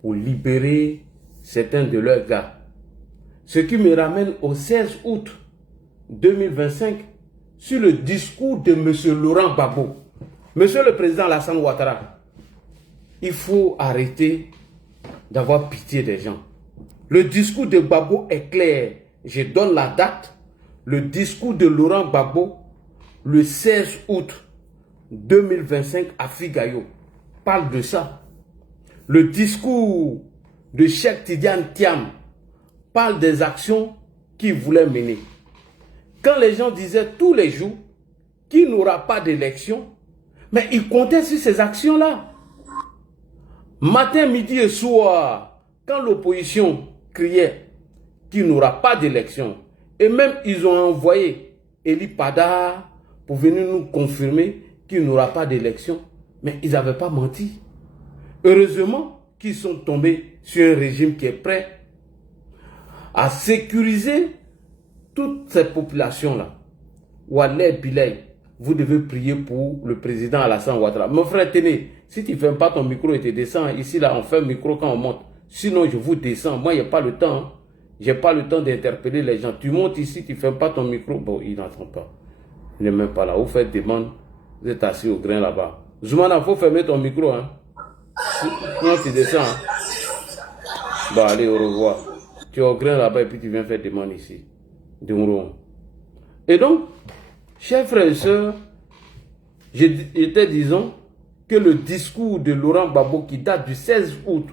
pour libérer certains de leurs gars. Ce qui me ramène au 16 août 2025 sur le discours de M. Laurent Gbagbo. Monsieur le Président Alassane Ouattara, il faut arrêter d'avoir pitié des gens. Le discours de Gbagbo est clair. Je donne la date. Le discours de Laurent Gbagbo, le 16 août 2025 à Figayo, parle de ça. Le discours de Cheikh Tidiane Thiam parle des actions qu'il voulait mener. Quand les gens disaient tous les jours qu'il n'y aura pas d'élection, mais ils comptaient sur ces actions-là. Matin, midi et soir, quand l'opposition criait qu'il n'y aura pas d'élection, et même ils ont envoyé Eli Pada pour venir nous confirmer qu'il n'y aura pas d'élection, mais ils n'avaient pas menti. Heureusement qu'ils sont tombés sur un régime qui est prêt à sécuriser toutes ces populations-là. Wallah Bilay, vous devez prier pour le président Alassane Ouattara. Mon frère, tenez, si tu ne fermes pas ton micro et tu descends, ici là, on fait le micro quand on monte. Sinon, je vous descends. Moi, il n'y a pas le temps. Hein. Je n'ai pas le temps d'interpeller les gens. Tu montes ici, tu ne fermes pas ton micro. Bon, il n'entend pas. Il n'est même pas là. Vous faites demande. Vous êtes assis au grain là-bas. Zoumana, il faut fermer ton micro. Hein. Sinon, tu descends. Hein. Bon, allez, au revoir. Tu es au grain là-bas et puis tu viens faire demande ici. Et donc, chers frères et sœurs, j'étais disant que le discours de Laurent Gbagbo qui date du 16 août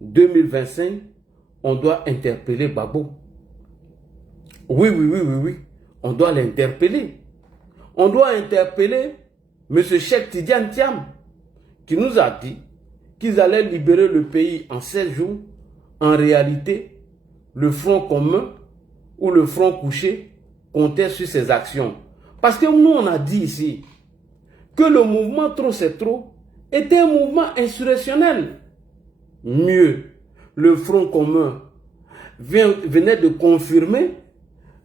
2025, on doit interpeller Gbagbo. Oui. On doit l'interpeller. On doit interpeller M. Cheikh Tidiane Thiam qui nous a dit qu'ils allaient libérer le pays en 16 jours. En réalité, le Front commun ou le Front couché comptait sur ses actions. Parce que nous, on a dit ici que le mouvement Trop c'est trop était un mouvement insurrectionnel. Mieux, le Front commun venait de confirmer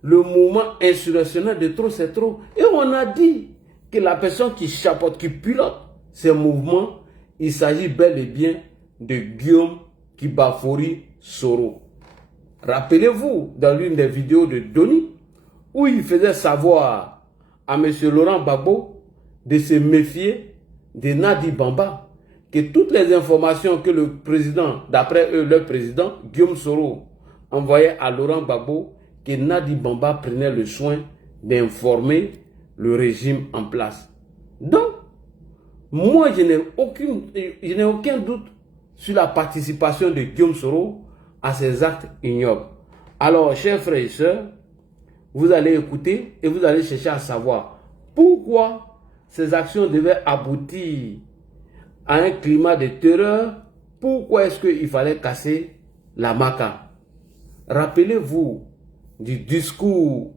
le mouvement insurrectionnel de Trop c'est trop. Et on a dit que la personne qui chapeaute, qui pilote ces mouvements, il s'agit bel et bien de Guillaume Kibafori Soro. Rappelez-vous, dans l'une des vidéos de Doni, où il faisait savoir à M. Laurent Gbagbo de se méfier de Nadi Bamba, que toutes les informations que le président, d'après eux, le président, Guillaume Soro, envoyait à Laurent Gbagbo, que Nadi Bamba prenait le soin d'informer le régime en place. Donc, moi, je n'ai aucun doute sur la participation de Guillaume Soro à ces actes ignobles. Alors, chers frères et sœurs, vous allez écouter et vous allez chercher à savoir pourquoi ces actions devaient aboutir à un climat de terreur. Pourquoi est-ce qu'il fallait casser la Maka? Rappelez-vous du discours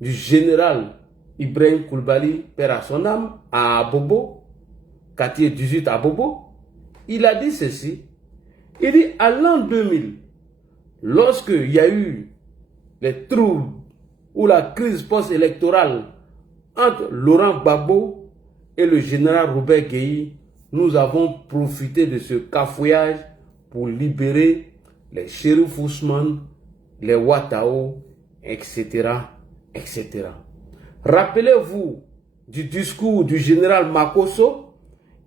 du général Ibrahim Koulibaly, père à son âme, à Abobo, quartier 18 à Abobo. Il a dit ceci. Il dit à l'an 2000, lorsqu'il y a eu les troubles ou la crise post-électorale entre Laurent Gbagbo et le général Robert Gueye, nous avons profité de ce cafouillage pour libérer les shérifs Ousmane, les Ouattao, etc., etc. Rappelez-vous du discours du général Makosso.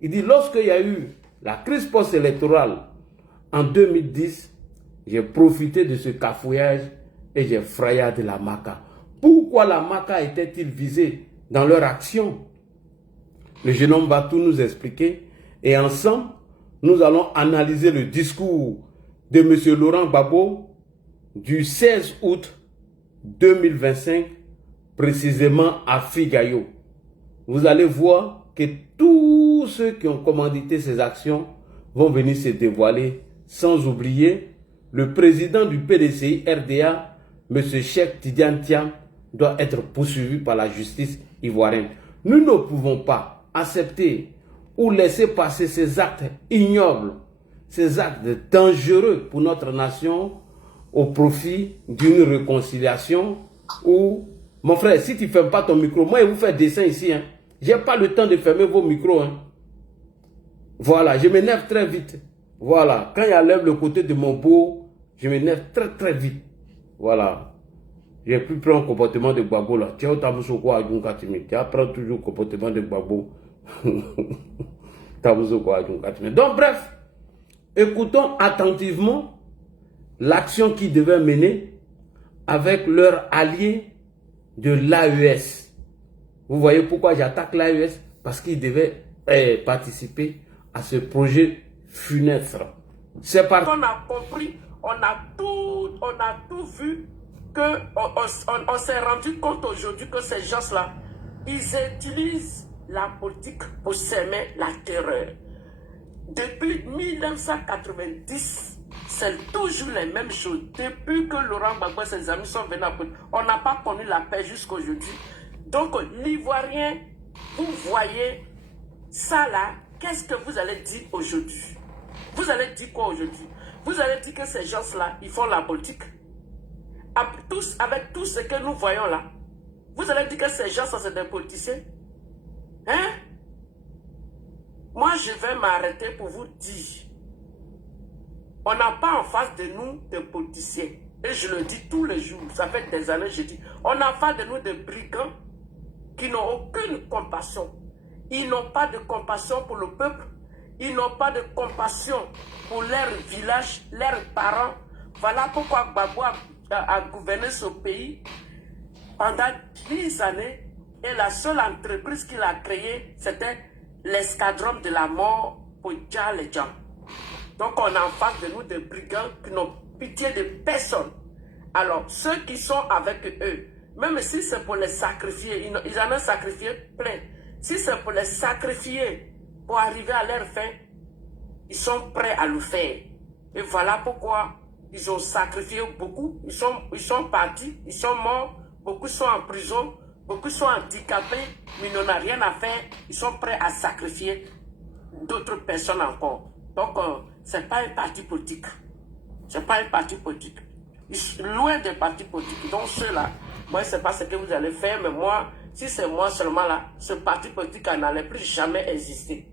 Il dit, lorsqu'il y a eu la crise post-électorale en 2010, j'ai profité de ce cafouillage et j'ai frayassé la Maka. Pourquoi la Maka était-il visée dans leur action? Le jeune homme va tout nous expliquer et ensemble, nous allons analyser le discours de M. Laurent Gbagbo du 16 août 2025, précisément à Figayo. Vous allez voir que tous ceux qui ont commandité ces actions vont venir se dévoiler, sans oublier le président du PDCI RDA, M. Cheikh Tidiane Thiam, doit être poursuivi par la justice ivoirienne. Nous ne pouvons pas accepter ou laisser passer ces actes ignobles, ces actes dangereux pour notre nation au profit d'une réconciliation où, mon frère, si tu ne fermes pas ton micro, moi je vous fais dessin ici, hein. Je n'ai pas le temps de fermer vos micros. Hein. Voilà, je m'énerve très vite. Voilà, quand il enlève le côté de mon beau, je m'énerve très très vite. Voilà. J'ai plus pris un comportement de Gbagbo là. Tu apprends toujours le comportement de Gbagbo. Donc bref, écoutons attentivement l'action qu'ils devaient mener avec leur allié de l'AES. Vous voyez pourquoi j'attaque l'AES? Parce qu'ils devaient participer à ce projet funeste. C'est parti. On a compris, on a tout vu, on s'est rendu compte aujourd'hui que ces gens-là, ils utilisent la politique pour s'aimer la terreur. Depuis 1990, c'est toujours les mêmes choses. Depuis que Laurent Gbagbo et ses amis sont venus à politique, on n'a pas connu la paix jusqu'à aujourd'hui. Donc, l'Ivoirien, vous voyez ça là, qu'est-ce que vous allez dire aujourd'hui? Vous allez dire quoi aujourd'hui? Vous allez dire que ces gens-là, ils font la politique. Avec tout ce que nous voyons là, vous allez dire que ces gens-là, c'est des politiciens. Hein? Moi, je vais m'arrêter pour vous dire, on n'a pas en face de nous des politiciens. Et je le dis tous les jours, ça fait des années que je dis, on a en face de nous des brigands qui n'ont aucune compassion. Ils n'ont pas de compassion pour le peuple. Ils n'ont pas de compassion pour leur village, leurs parents. Voilà pourquoi Gbagbo a gouverné ce pays pendant 10 années. Et la seule entreprise qu'il a créée, c'était l'escadron de la mort pour tuer les gens. Donc on a en face de nous des brigands qui n'ont pitié de personne. Alors ceux qui sont avec eux, même si c'est pour les sacrifier, ils en ont sacrifié plein. Si c'est pour les sacrifier, pour arriver à leur fin, ils sont prêts à le faire. Et voilà pourquoi ils ont sacrifié beaucoup. Ils sont partis, ils sont morts, beaucoup sont en prison, beaucoup sont handicapés, mais ils n'ont rien à faire. Ils sont prêts à sacrifier d'autres personnes encore. Donc, ce n'est pas un parti politique. Ce n'est pas un parti politique. Loin des partis politiques. Donc, ceux-là, moi, je ne sais pas ce que vous allez faire, mais moi, si c'est moi seulement là, ce parti politique n'allait plus jamais exister.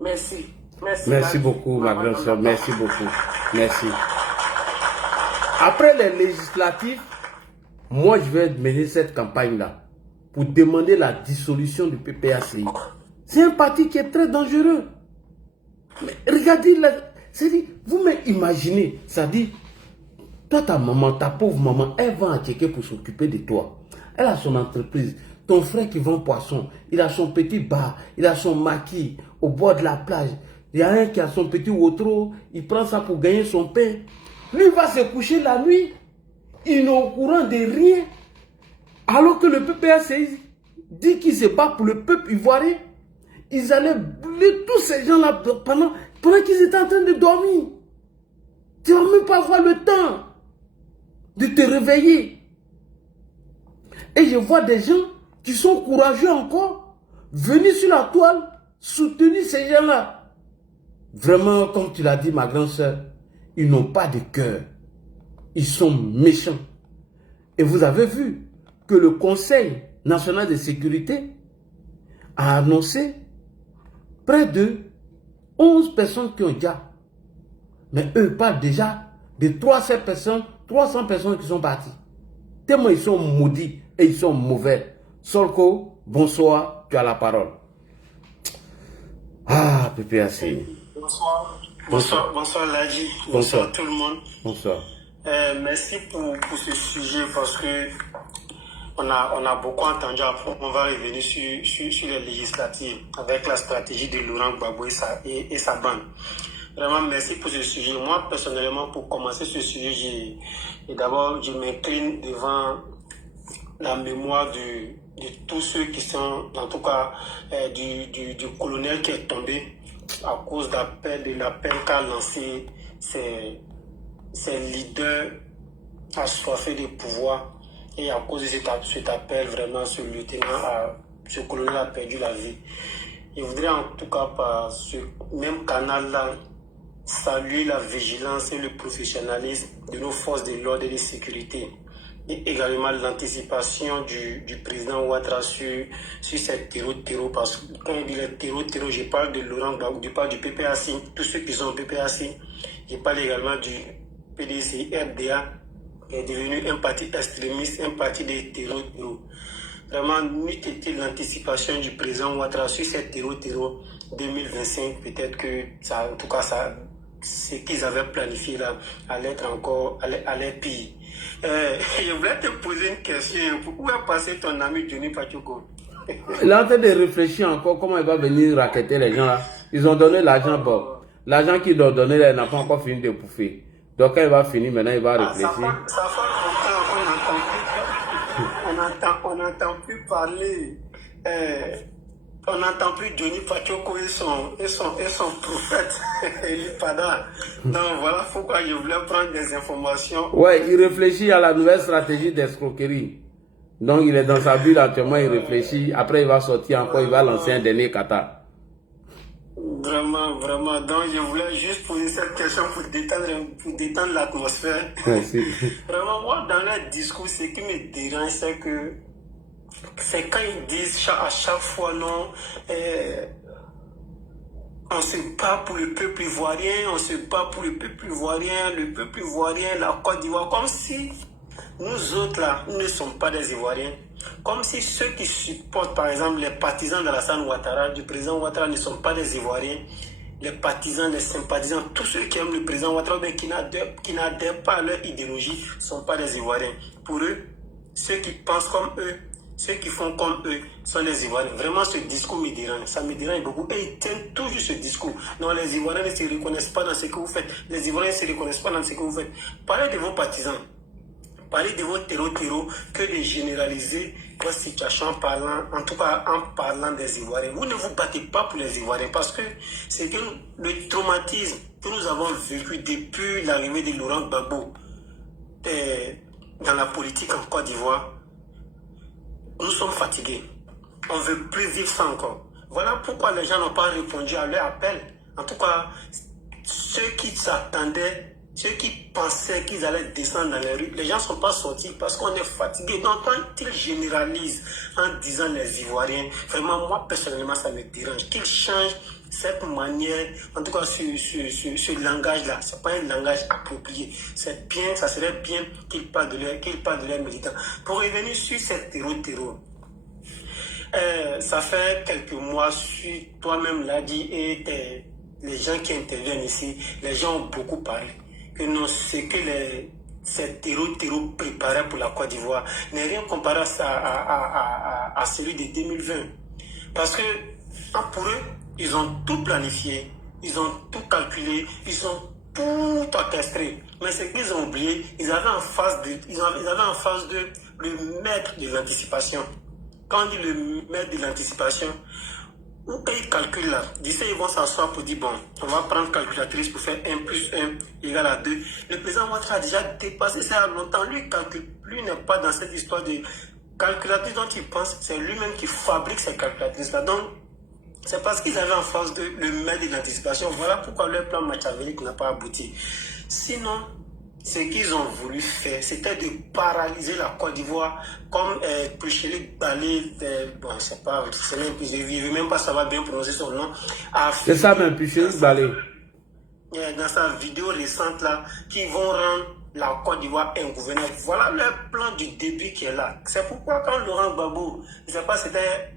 Merci. Merci beaucoup, ma grande soeur. Merci beaucoup. Merci. Après les législatives, moi, je vais mener cette campagne-là pour demander la dissolution du PPACI. C'est un parti qui est très dangereux. Mais regardez, vous m'imaginez, ça dit, toi, ta maman, ta pauvre maman, elle va en checker pour s'occuper de toi. Elle a son entreprise. Ton frère qui vend poisson, il a son petit bar, il a son maquis au bord de la plage. Il y a un qui a son petit wotro, il prend ça pour gagner son pain. Lui, il va se coucher la nuit. Il n'est au courant de rien. Alors que le PPACI dit qu'il se bat pour le peuple ivoirien. Ils allaient brûler tous ces gens-là pendant qu'ils étaient en train de dormir. Tu ne vas même pas avoir le temps de te réveiller. Et je vois des gens qui sont courageux encore, venus sur la toile, soutenir ces gens-là. Vraiment, comme tu l'as dit, ma grande sœur, ils n'ont pas de cœur. Ils sont méchants. Et vous avez vu que le Conseil national de sécurité a annoncé près de 11 personnes qui ont déjà. Mais eux parlent déjà de 300 personnes qui sont parties. Tellement ils sont maudits et ils sont mauvais. Solko, bonsoir, tu as la parole. Ah, PPACI. Bonsoir Ladji. Bonsoir tout le monde. Bonsoir. Merci pour ce sujet parce que on a beaucoup entendu. Après, on va revenir sur les législatives avec la stratégie de Laurent Gbagbo et sa bande. Vraiment, merci pour ce sujet. Moi, personnellement, pour commencer ce sujet, d'abord, je m'incline devant la mémoire de tous ceux qui sont, en tout cas, du colonel qui est tombé à cause de l'appel qu'a lancé ses leaders assoiffés de pouvoir. Et à cause de cet appel, vraiment, ce colonel a perdu la vie. Je voudrais en tout cas, par ce même canal-là, saluer la vigilance et le professionnalisme de nos forces de l'ordre et de sécurité. et également l'anticipation du président Ouattara sur cette terreau, parce que quand on dit le terreau, je parle de Laurent Gbagbo, je parle du PPAC, tous ceux qui sont au PPAC, je parle également du PDC, RDA, qui est devenu un parti extrémiste, un parti de terreau. Vraiment, n'eût été l'anticipation du président Ouattara sur cette terreau 2025, peut-être que ça, en tout cas, ça, ce qu'ils avaient planifié là allait être encore, allait pire. Je voulais te poser une question. Où est passé ton ami Johnny Pachoko? Il est en train de réfléchir encore comment il va venir raqueter les gens là. Ils ont donné l'argent, bon. L'argent qu'ils ont donné là, il n'a pas encore fini de bouffer. Donc quand il va finir, maintenant il va réfléchir. Ça fait on n'entend plus parler. On n'entend plus Johnny Pachoko et son prophète Elipada. Donc voilà pourquoi je voulais prendre des informations. Ouais, il réfléchit à la nouvelle stratégie d'escroquerie. Donc il est dans sa bulle actuellement, il réfléchit. Après il va sortir encore, il va lancer un dernier kata. Vraiment. Donc je voulais juste poser cette question pour détendre l'atmosphère. Merci. Vraiment, moi dans leur discours, ce qui me dérange, c'est quand ils disent à chaque fois non, on se bat pour le peuple ivoirien, la Côte d'Ivoire, comme si nous autres là, nous ne sommes pas des Ivoiriens. Comme si ceux qui supportent par exemple les partisans d'Alassane Ouattara, du président Ouattara, ne sont pas des Ivoiriens. Les partisans, les sympathisants, tous ceux qui aiment le président Ouattara, mais qui n'adhèrent pas à leur idéologie, ne sont pas des Ivoiriens. Pour eux, ceux qui pensent comme eux, ceux qui font comme eux sont les Ivoiriens. Vraiment, ce discours me dérange. Ça me dérange beaucoup. Et ils tiennent toujours ce discours. Non, les Ivoiriens ne se reconnaissent pas dans ce que vous faites. Les Ivoiriens ne se reconnaissent pas dans ce que vous faites. Parlez de vos partisans. Parlez de vos terreaux que de généraliser votre situation en tout cas en parlant des Ivoiriens. Vous ne vous battez pas pour les Ivoiriens parce que c'est que le traumatisme que nous avons vécu depuis l'arrivée de Laurent Gbagbo dans la politique en Côte d'Ivoire, nous sommes fatigués. On ne veut plus vivre ça encore. Voilà pourquoi les gens n'ont pas répondu à leur appel. En tout cas, ceux qui s'attendaient, ceux qui pensaient qu'ils allaient descendre dans les rues, les gens ne sont pas sortis parce qu'on est fatigués. Donc quand ils généralisent en disant les Ivoiriens, vraiment moi personnellement ça me dérange. Qu'ils changent cette manière, en tout cas ce langage-là, ce n'est pas un langage approprié. C'est bien, ça serait bien qu'ils parlent de leurs militants. Pour revenir sur cette terreau, ça fait quelques mois, toi-même l'as dit, et les gens qui interviennent ici, les gens ont beaucoup parlé. Que non, c'est que ces terreau préparés pour la Côte d'Ivoire n'est rien comparé à celui de 2020. Parce que pour eux, ils ont tout planifié, ils ont tout calculé, ils ont tout orchestré. Mais ce qu'ils ont oublié, ils avaient en face de le maître de l'anticipation. Quand on dit le maître de l'anticipation, où ils calculent là, d'ici ils vont s'asseoir pour dire bon, on va prendre calculatrice pour faire 1 plus 1 égale à 2. Le président Ouattara a déjà dépassé ça longtemps. Lui n'est pas dans cette histoire de calculatrice dont il pense, c'est lui-même qui fabrique ces calculatrices là. Donc, c'est parce qu'ils avaient en face de le maître de l'anticipation. Voilà pourquoi leur plan machiavélique n'a pas abouti. Sinon, ce qu'ils ont voulu faire, c'était de paralyser la Côte d'Ivoire comme Pucheli Balé, bon, c'est pas, je ne veux même pas savoir bien prononcer son nom. C'est ça même, Pucheli Balé. Dans sa vidéo récente là, qui vont rendre la Côte d'Ivoire ingouvernable. Voilà leur plan du début qui est là. C'est pourquoi quand Laurent Gbagbo, je ne sais pas c'était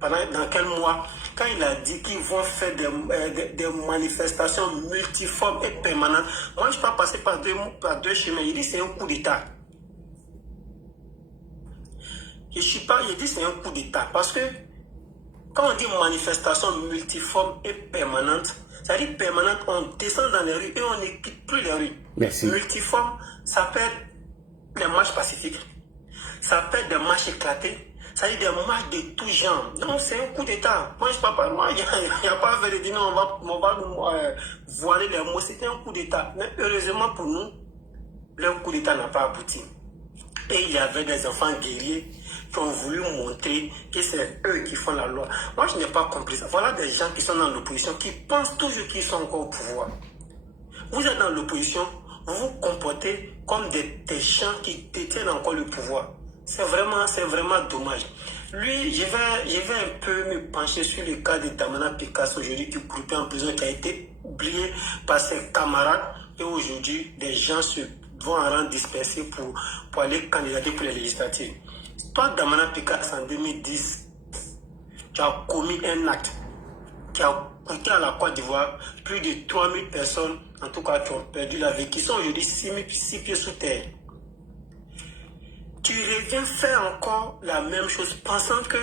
dans quel mois, quand il a dit qu'ils vont faire des manifestations multiformes et permanentes, moi je ne peux pas passer par deux chemins. Il dit c'est un coup d'État. Il dit c'est un coup d'État parce que quand on dit manifestation multiforme et permanente, ça dit permanente, on descend dans les rues et on ne quitte plus les rues. Merci. Multiforme, ça peut être des marches pacifiques, ça peut être des marches éclatées. Ça veut dire des marches de tout genre. Donc c'est un coup d'État. Moi, je ne parle pas. Moi, il n'y a pas de dire non, on va voiler les mots. C'était un coup d'État. Mais heureusement pour nous, le coup d'État n'a pas abouti. Et il y avait des enfants guerriers qui ont voulu montrer que c'est eux qui font la loi. Moi, je n'ai pas compris ça. Voilà des gens qui sont dans l'opposition, qui pensent toujours qu'ils sont encore au pouvoir. Vous êtes dans l'opposition, vous vous comportez comme des gens qui détiennent encore le pouvoir. C'est vraiment dommage. Lui, je vais un peu me pencher sur le cas de Damana Picasso aujourd'hui, qui est groupé en prison, qui a été oublié par ses camarades. Et aujourd'hui, des gens se vont en rang dispersé pour aller candidater pour les législatives. Toi, Damana Picasso, en 2010, tu as commis un acte qui a coûté à la Côte d'Ivoire plus de 3000 personnes, en tout cas, qui ont perdu la vie, qui sont aujourd'hui 6 pieds sous terre. Tu reviens faire encore la même chose, pensant que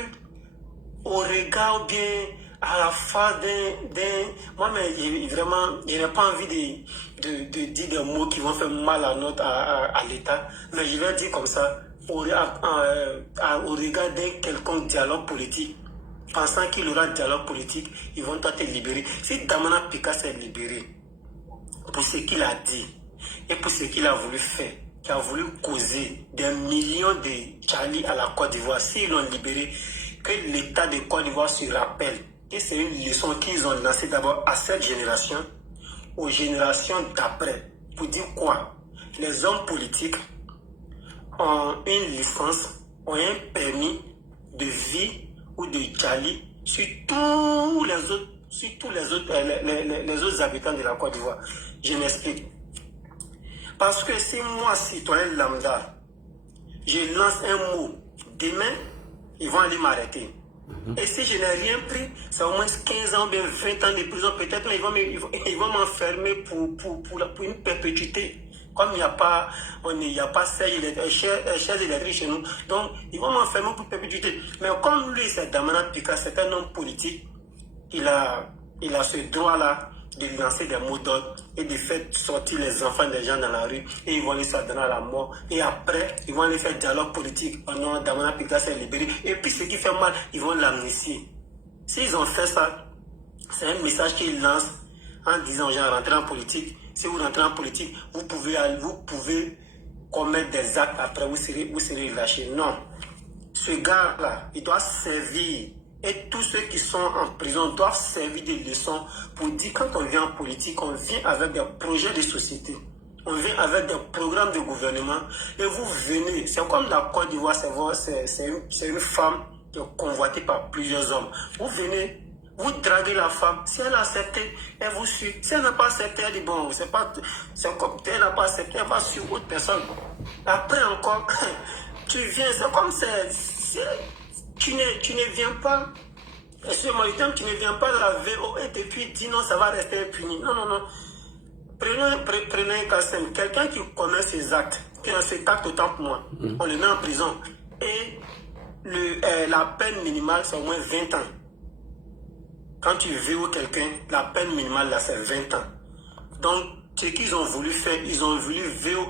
au regard bien à la face d'un... Moi, mais vraiment, je n'ai pas envie de dire des mots qui vont faire mal à l'État, mais je vais dire comme ça, au regard d'un quelconque dialogue politique, pensant qu'il y aura dialogue politique, ils vont te libérer. Si Damana Picasso est libéré pour ce qu'il a dit et pour ce qu'il a voulu faire, qui a voulu causer des millions de Tchali à la Côte d'Ivoire, s'ils l'ont libéré, que l'État de Côte d'Ivoire se rappelle que c'est une leçon qu'ils ont lancée d'abord à cette génération, aux générations d'après, pour dire quoi? Les hommes politiques ont une licence, ont un permis de vie ou de Tchali sur tous les autres habitants de la Côte d'Ivoire. Je m'explique. Parce que si moi, citoyen lambda, je lance un mot, demain, ils vont aller m'arrêter. Et si je n'ai rien pris, c'est au moins 15 ans, bien 20 ans de prison, peut-être, mais ils vont m'enfermer pour une perpétuité. Comme il n'y a pas chers électriques chez nous, donc ils vont m'enfermer pour perpétuité. Mais comme lui, c'est Damana Picasso, c'est un homme politique, il a ce droit-là de lancer des mots d'ordre et de faire sortir les enfants des gens dans la rue et ils vont les s'adonner à la mort. Et après, ils vont aller faire dialogue politique. Oh non, Damana Picasso est libéré. Et puis ce qui fait mal, ils vont l'amnistier. S'ils ont fait ça, c'est un message qu'ils lancent en disant aux gens, rentrez en politique. Si vous rentrez en politique, vous pouvez commettre des actes après, vous serez lâché. Non. Ce gars-là, il doit servir. Et tous ceux qui sont en prison doivent servir de leçons pour dire quand on vient en politique, on vient avec des projets de société. On vient avec des programmes de gouvernement. Et vous venez, c'est comme la Côte d'Ivoire, c'est une femme qui est convoitée par plusieurs hommes. Vous venez, vous draguez la femme. Si elle a accepté, elle vous suit. Si elle n'a pas accepté, elle dit bon, c'est comme elle n'a pas accepté, elle va suivre autre personne. Après encore, tu viens, c'est comme tu ne viens pas, excusez-moi, tu ne viens pas de la VO et puis dis non, ça va rester impuni. Non. Prenez un cas simple. Quelqu'un qui commet ces actes, qui a cet acte autant pour moi, on le met en prison. Et la peine minimale, c'est au moins 20 ans. Quand tu VO quelqu'un, la peine minimale, là, c'est 20 ans. Donc, ce qu'ils ont voulu faire, ils ont voulu VO,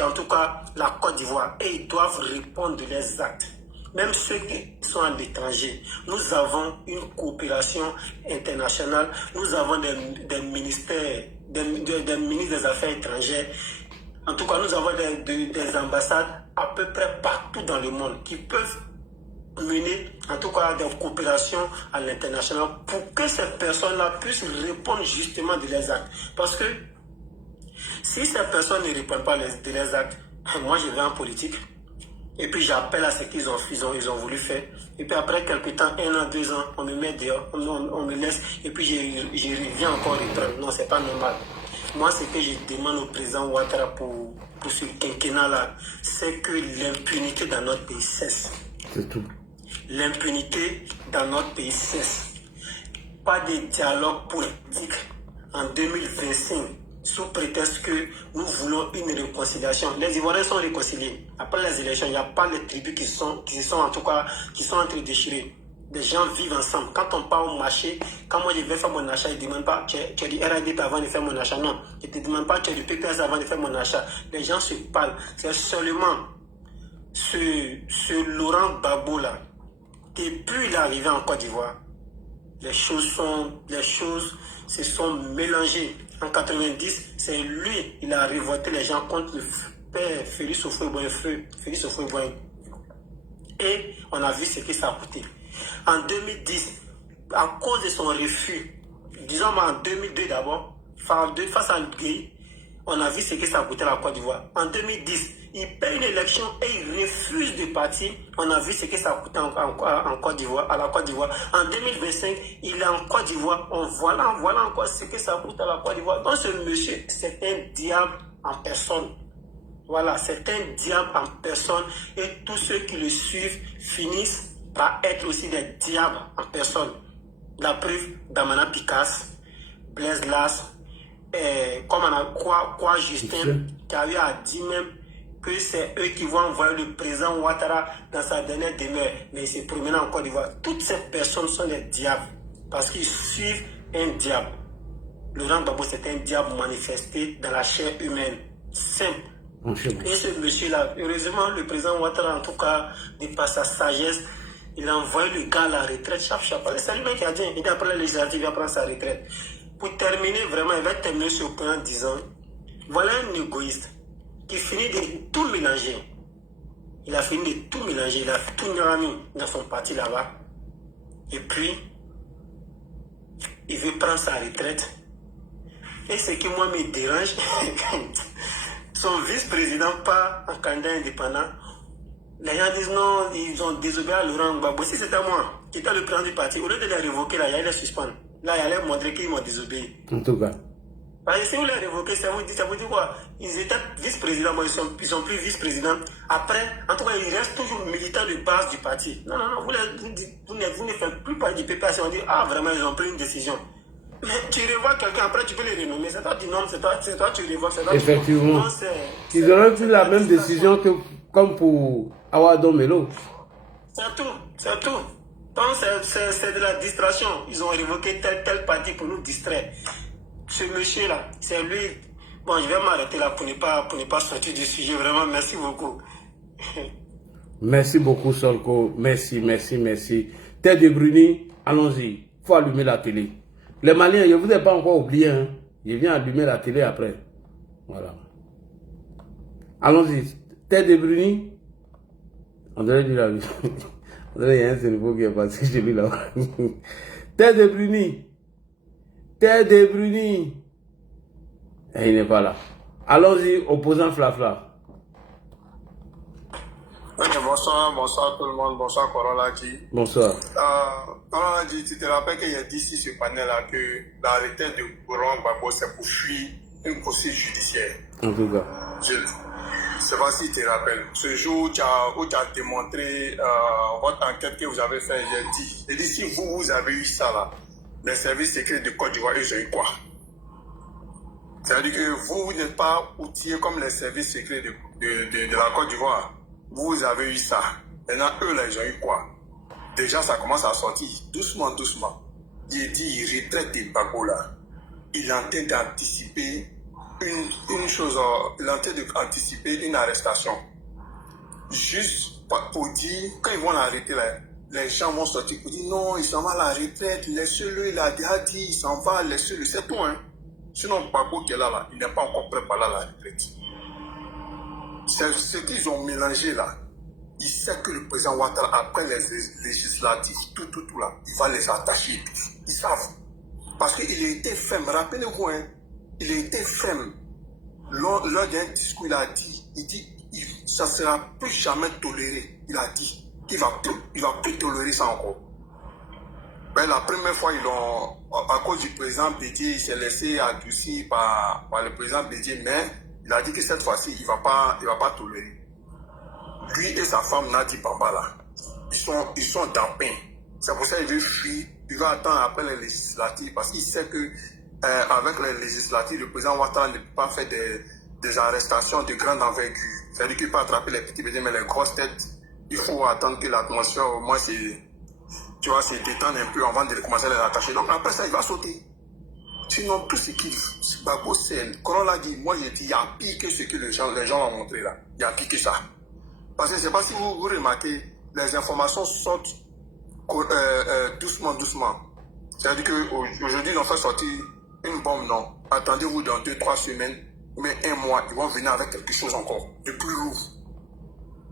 en tout cas, la Côte d'Ivoire. Et ils doivent répondre de leurs actes. Même ceux qui sont à l'étranger, nous avons une coopération internationale, nous avons des ministères, des ministres des Affaires étrangères. En tout cas, nous avons des ambassades à peu près partout dans le monde qui peuvent mener, en tout cas, des coopérations à l'international pour que ces personnes-là puissent répondre justement de leurs actes. Parce que si ces personnes ne répondent pas de leurs actes, moi je vais en politique. Et puis j'appelle à ce qu'ils ont voulu faire. Et puis après quelques temps, 1 an, 2 ans, on me met dehors, on me laisse. Et puis je reviens encore reprendre. Non, c'est pas normal. Moi, ce que je demande au président Ouattara pour ce quinquennat-là, c'est que l'impunité dans notre pays cesse. C'est tout. L'impunité dans notre pays cesse. Pas de dialogue politique en 2025. Sous prétexte que nous voulons une réconciliation. Les Ivoiriens sont réconciliés. Après les élections, il n'y a pas les tribus qui sont en train de déchirer. Les gens vivent ensemble. Quand on part au marché, quand moi je vais faire mon achat, je ne demande pas, tu as du RADP avant de faire mon achat. Non, je ne te demande pas, tu as du PPS avant de faire mon achat. Les gens se parlent. C'est seulement ce Laurent Gbagbo là, depuis il est arrivé en Côte d'Ivoire, les choses se sont mélangées. En 90, c'est lui, il a révolté les gens contre le père Félix Houphouët-Boigny. Et on a vu ce que ça a coûté. En 2010, à cause de son refus, disons en 2002 d'abord, face à l'UGI, On a vu ce que ça a coûté à la Côte d'Ivoire. En 2010, il paye une élection et il refuse de partir. On a vu ce que ça a coûté en Côte d'Ivoire, à la Côte d'Ivoire. En 2025, il est en Côte d'Ivoire. Voilà encore ce que ça coûte à la Côte d'Ivoire. Donc ce monsieur, c'est un diable en personne. Voilà, c'est un diable en personne. Et tous ceux qui le suivent finissent par être aussi des diables en personne. La preuve, Damana Picasse, Blaise Las, comme on a quoi Justin, qui a eu à dire même que c'est eux qui vont envoyer le président Ouattara dans sa dernière demeure, mais il s'est promené en Côte d'Ivoire. Toutes ces personnes sont des diables, parce qu'ils suivent un diable. Laurent Gbagbo, c'est un diable manifesté dans la chair humaine, simple. Et ce monsieur-là, heureusement, le président Ouattara, en tout cas, de par sa sagesse, il a envoyé le gars à la retraite, c'est lui-même qui a dit, il dit après la législative, il va prendre sa retraite. Pour terminer, vraiment, il va terminer ce point en disant, voilà un égoïste qui finit de tout mélanger. Il a fini de tout mélanger, il a tout mis dans son parti là-bas. Et puis, il veut prendre sa retraite. Et ce qui, moi, me dérange, son vice-président pas en candidat indépendant. Les gens disent non, ils ont désobéi à Laurent Gbagbo. Si c'était moi qui était le président du parti, au lieu de les révoquer, là, il allait les suspendre. Là, il allait montrer qu'ils m'ont désobéi. En tout cas. Parce que si vous les révoquez, ça vous dit quoi? Ils étaient vice-présidents, moi, ils sont plus vice-présidents. Après, en tout cas, ils restent toujours militants de base du parti. Non, vous ne faites plus partie du PPAC. On dit, ah, vraiment, ils ont pris une décision. Mais tu revois quelqu'un, après tu peux les renommer. C'est toi qui nommes, c'est toi tu revois. Effectivement. Ils auraient pris la même décision que comme pour Awadon Melo. C'est tout. Donc c'est de la distraction. Ils ont révoqué tel parti pour nous distraire. Ce monsieur-là, c'est lui. Bon, je vais m'arrêter là pour ne pas sortir du sujet. Vraiment, merci beaucoup. Merci beaucoup, Solko. Merci. Tête de Bruni, allons-y. Il faut allumer la télé. Les Maliens, je ne vous ai pas encore oublié. Hein. Je viens allumer la télé après. Voilà. Allons-y. Tête de Bruni. On devrait dire la vie. On dirait qu'il y a un cerveau qui est passé chez lui là. Tête de Bruni. Et il n'est pas là. Allons-y, opposant Flafla. Bonsoir tout le monde, bonsoir Korolaki. Bonsoir. Korolaki, tu te rappelles qu'il y a dit ici ce panel-là que la retraite de Laurent Gbagbo, c'est pour fuir une procédure judiciaire. En tout cas. Je ne sais pas si tu te rappelles. Ce jour où tu as démontré votre enquête que vous avez fait, j'ai dit si vous avez eu ça là, les services secrets de Côte d'Ivoire, ils ont eu quoi? C'est-à-dire que vous n'êtes pas outillés comme les services secrets de la Côte d'Ivoire. Vous avez eu ça. Maintenant, eux, là, ils ont eu quoi? Déjà, ça commence à sortir. Doucement. Il dit, il retraite des Gbagbo, là. Il est en train d'anticiper une chose. Il est en train d'anticiper une arrestation. Juste pour dire, quand ils vont l'arrêter, là, les gens vont sortir pour dire, non, il s'en va à la retraite. Laissez-le, il a déjà dit, il s'en va, laissez-le. C'est tout, hein. Sinon, Gbagbo qui est là, il n'est pas encore prêt pour aller à la retraite. C'est ce qu'ils ont mélangé là. Ils savent que le président Ouattara, après les législatives, tout là, il va les attacher tous. Ils savent. Parce qu'il a été ferme. Rappelez-vous, hein, il a été ferme. Lors d'un discours, il a dit, ça ne sera plus jamais toléré. Il a dit qu'il ne va plus tolérer ça encore. Ben, la première fois, à cause du président Bédié, il s'est laissé adoucir par le président Bédié, mais il a dit que cette fois-ci, il ne va pas tolérer. Lui et sa femme Nadi Bambala, ils sont dans pain. C'est pour ça qu'il veut fuir, il va attendre après les législatives, parce qu'il sait que avec les législatives, le président Ouattara ne peut pas faire des arrestations de grande envergure. C'est-à-dire qu'il peut attraper les petits bébés, mais les grosses têtes, il faut attendre que l'atmosphère au moins se détende un peu avant de commencer à les attacher. Donc après ça, il va sauter. Sinon, tout ce qu'il Gbagbo, c'est, comme on l'a dit, moi j'ai dit, il y a pire que ce que les gens ont montré là. Il y a pire que ça. Parce que je ne sais pas si vous remarquez, les informations sortent doucement. C'est-à-dire qu'aujourd'hui, ils ont fait sortir une bombe, non. Attendez-vous dans 2-3 semaines, mais 1 mois, ils vont venir avec quelque chose encore de plus lourd.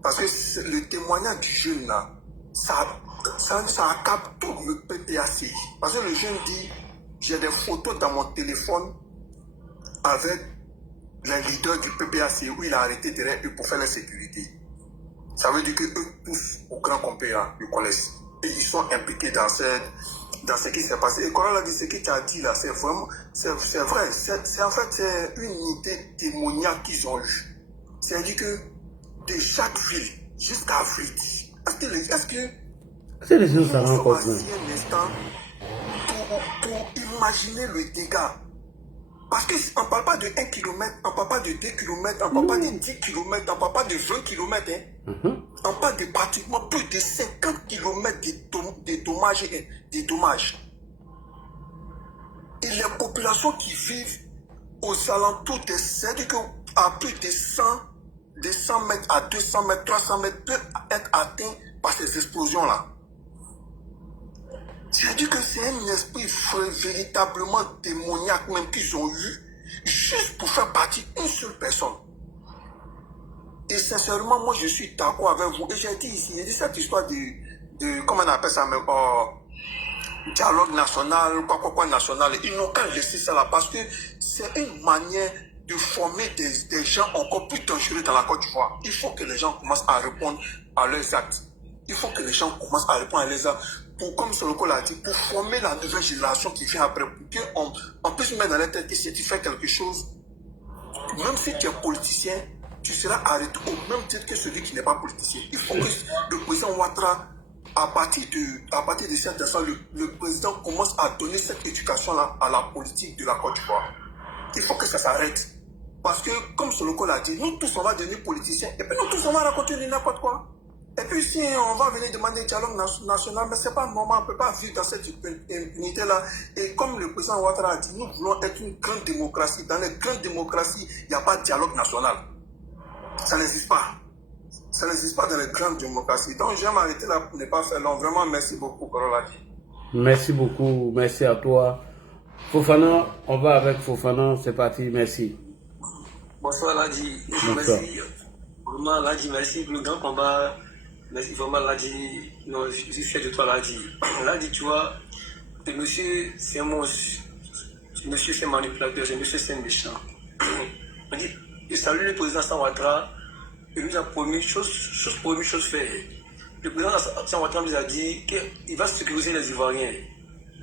Parce que le témoignage du jeune là, ça accable tout le PPACI. Parce que le jeune dit, j'ai des photos dans mon téléphone avec les leaders du PPAC où il a arrêté derrière eux pour faire la sécurité. Ça veut dire que eux tous, au grand complet, là, ils connaissent. Et ils sont impliqués dans ce qui s'est passé. Et quand on a dit ce que tu as dit là, c'est vraiment, c'est vrai. C'est en fait, c'est une unité démoniaque qu'ils ont eue. C'est-à-dire que de chaque ville jusqu'à Vriti, est-ce que les gens s'en rendent compte? Un instant pour imaginer le dégât. Parce qu'on ne parle pas de 1 km, on ne parle pas de 2 km, on ne parle pas de 10 km, on ne parle pas de 20 km. Hein. On parle de pratiquement plus de 50 km de dommages. Et les populations qui vivent aux alentours de c'est-à-dire qu'à plus de 100 mètres à 200 mètres, 300 mètres peuvent être atteints par ces explosions-là. C'est-à-dire que c'est un esprit véritablement démoniaque même qu'ils ont eu juste pour faire partie d'une seule personne. Et sincèrement, moi je suis d'accord avec vous. Et j'ai dit cette histoire de comment on appelle ça même, dialogue national, quoi national. Ils n'ont qu'à laisser ça là parce que c'est une manière de former des gens encore plus dangereux dans la Côte d'Ivoire. Il faut que les gens commencent à répondre à leurs actes. Il faut que les gens commencent à répondre à leurs actes. Pour, comme Soloko l'a dit, pour former la nouvelle génération qui vient après, pour qu'on puisse mettre dans la tête que si tu fais quelque chose, même si tu es politicien, tu seras arrêté au même titre que celui qui n'est pas politicien. Il faut que le président Ouattara, à partir de cet instant, le président commence à donner cette éducation-là à la politique de la Côte d'Ivoire. Il faut que ça s'arrête. Parce que, comme Soloko l'a dit, nous tous on va devenir politiciens et puis nous tous on va raconter n'importe quoi. Et puis si on va venir demander un dialogue national, mais c'est pas normal, on ne peut pas vivre dans cette unité-là. Et comme le président Ouattara a dit, nous voulons être une grande démocratie. Dans les grandes démocraties, il n'y a pas de dialogue national. Ça n'existe pas. Ça n'existe pas dans les grandes démocraties. Donc je vais m'arrêter là pour ne pas faire long. Vraiment, merci beaucoup, Corolla. Merci beaucoup, merci à toi. Fofana, on va avec Fofana, c'est parti, merci. Bonsoir Ladi, merci. Vraiment Ladi, merci pour le grand combat. Merci vraiment Ladi, non, je suis fier de toi Ladi. Ladi, tu vois, ce monsieur c'est un monstre, ce monsieur c'est manipulateur, ce monsieur c'est méchant. On dit, je salue le président Ouattara, il nous a promis chose faite. Le président Ouattara nous a dit qu'il va sécuriser les Ivoiriens.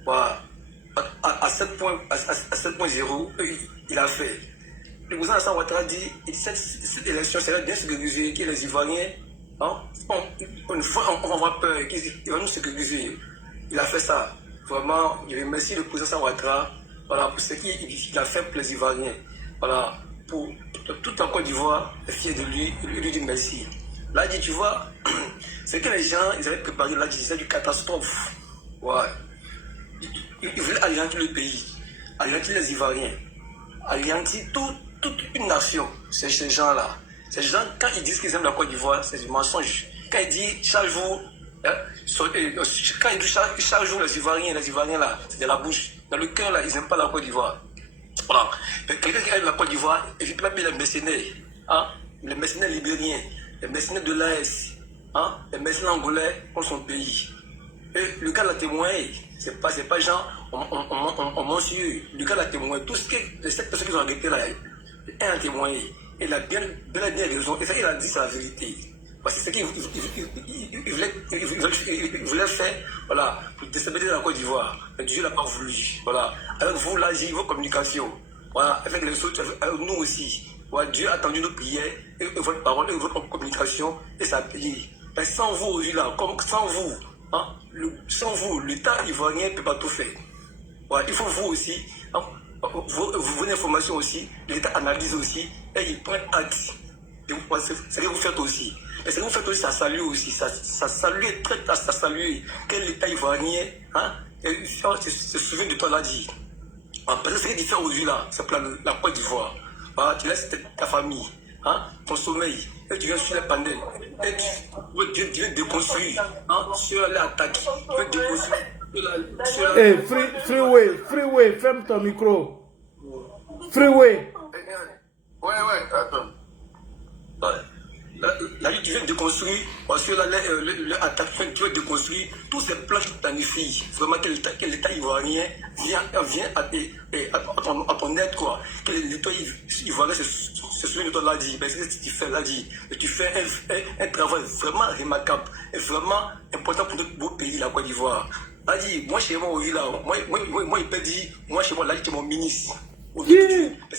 Voilà. À 7.0, il a fait. Le président Ouattara dit que cette élection serait bien sécurisée, que les Ivoiriens, hein, on va avoir peur, qu'il va nous sécuriser. Il a fait ça. Vraiment, je remercie le président Ouattara, voilà, pour ce qu'il a fait pour les Ivoiriens. Voilà, pour toute la Côte d'Ivoire est fière de lui, il lui dit merci. Là, tu vois, c'est que les gens, ils avaient préparé, là, c'est du catastrophe. Ouais. Ils voulaient anéantir le pays, anéantir les Ivoiriens, anéantir toute une nation. C'est ces gens-là. Ces gens, quand ils disent qu'ils aiment la Côte d'Ivoire, c'est du mensonge. Quand ils disent chaque jour, chaque jour les Ivoiriens là, c'est de la bouche. Dans le cœur là, ils n'aiment pas la Côte d'Ivoire. Voilà. Quelqu'un qui aime la Côte d'Ivoire, il ne fait pas les mercenaires. Hein? Les mercenaires libériens, les mercenaires de l'AS, hein? Les mercenaires angolais pour son pays. Et le gars l'a témoigné. C'est pas genre, on ment sur eux. Le gars l'a témoigné. Tout ce que les 7 personnes qui ont arrêté là, elle a témoigné. Il a bien raison. Et ça, il a dit c'est la vérité. Parce que c'est ce qu'il voulait faire, voilà, pour déstabiliser la Côte d'Ivoire. Mais Dieu n'a pas voulu. Voilà. Avec vous, là, j'ai vos communications. Voilà. Avec les autres, avec nous aussi. Voilà. Dieu a attendu nos prières, et votre parole, et votre communication, et ça a payé. Mais sans vous, aujourd'hui, là, comme sans vous, hein, sans vous, l'État ivoirien ne peut pas tout faire. Voilà. Il faut vous aussi, hein, vos informations aussi, l'État analyse aussi, et il prend acte. C'est ce que vous faites aussi. Et ce que vous faites aussi, ça salue aussi. Ça salue que l'État ivoirien, hein, se souvient de toi là dit. Parce que ce qui est différent aujourd'hui là, c'est la Côte d'Ivoire. Voilà, tu laisses ta famille, hein, ton sommeil, et tu viens sur les panels. Et tu viens déconstruire, hein, sur l'attaque. Tu viens déconstruire. Hey, Freeway, ferme ton micro. Freeway. Ouais, attends. Ouais. la lutte qui vient de construire, parce que l'attaque qui vient de construire, tous ces plans qui planifient, vraiment que l'État ivoirien vient à ton aide, quoi. Que l'État ivoirien se souvient de toi, l'a dit, parce que tu fais un travail vraiment remarquable et vraiment important pour notre beau pays, la Côte d'Ivoire. L'a dit, moi chez moi, moi il peut dire, moi chez moi, là, tu es mon ministre. Parce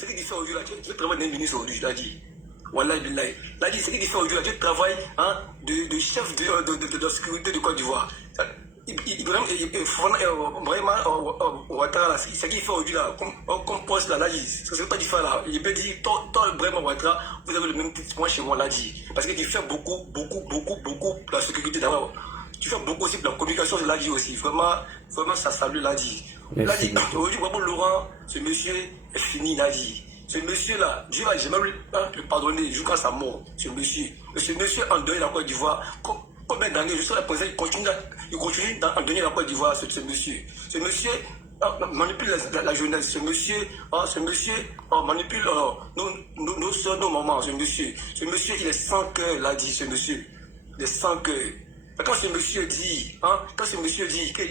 que tu fais aujourd'hui, là, tu travailles d'un ministre aujourd'hui, l'a dit. Wallah billahi. Là, c'est ce qu'il fait aujourd'hui. Tu travailles de chef de la sécurité de Côte d'Ivoire. Vraiment, Ouattara, ce qu'il fait aujourd'hui, comme poste là, ce n'est pas différent là. Il peut dire, toi, vraiment, Ouattara, vous avez le même titre moi chez moi, l'a dit. Parce que tu fais beaucoup pour la sécurité d'abord. Tu fais beaucoup aussi pour la communication, l'a dit aussi. Vraiment, ça salue, l'a dit. L'a dit, aujourd'hui, Gbagbo Laurent, ce monsieur est fini, l'a dit. Ce monsieur-là, Dieu va jamais le pardonner jusqu'à sa mort. Ce monsieur en deuil la Côte d'Ivoire. Combien d'années, jusqu'à la présent, il continue en deuil la Côte d'Ivoire, ce monsieur. Ce monsieur manipule la jeunesse. Ce monsieur manipule nos soeurs, nos mamans. Ce monsieur, il est sans cœur, l'a dit, ce monsieur. Il est sans cœur. Quand ce monsieur dit que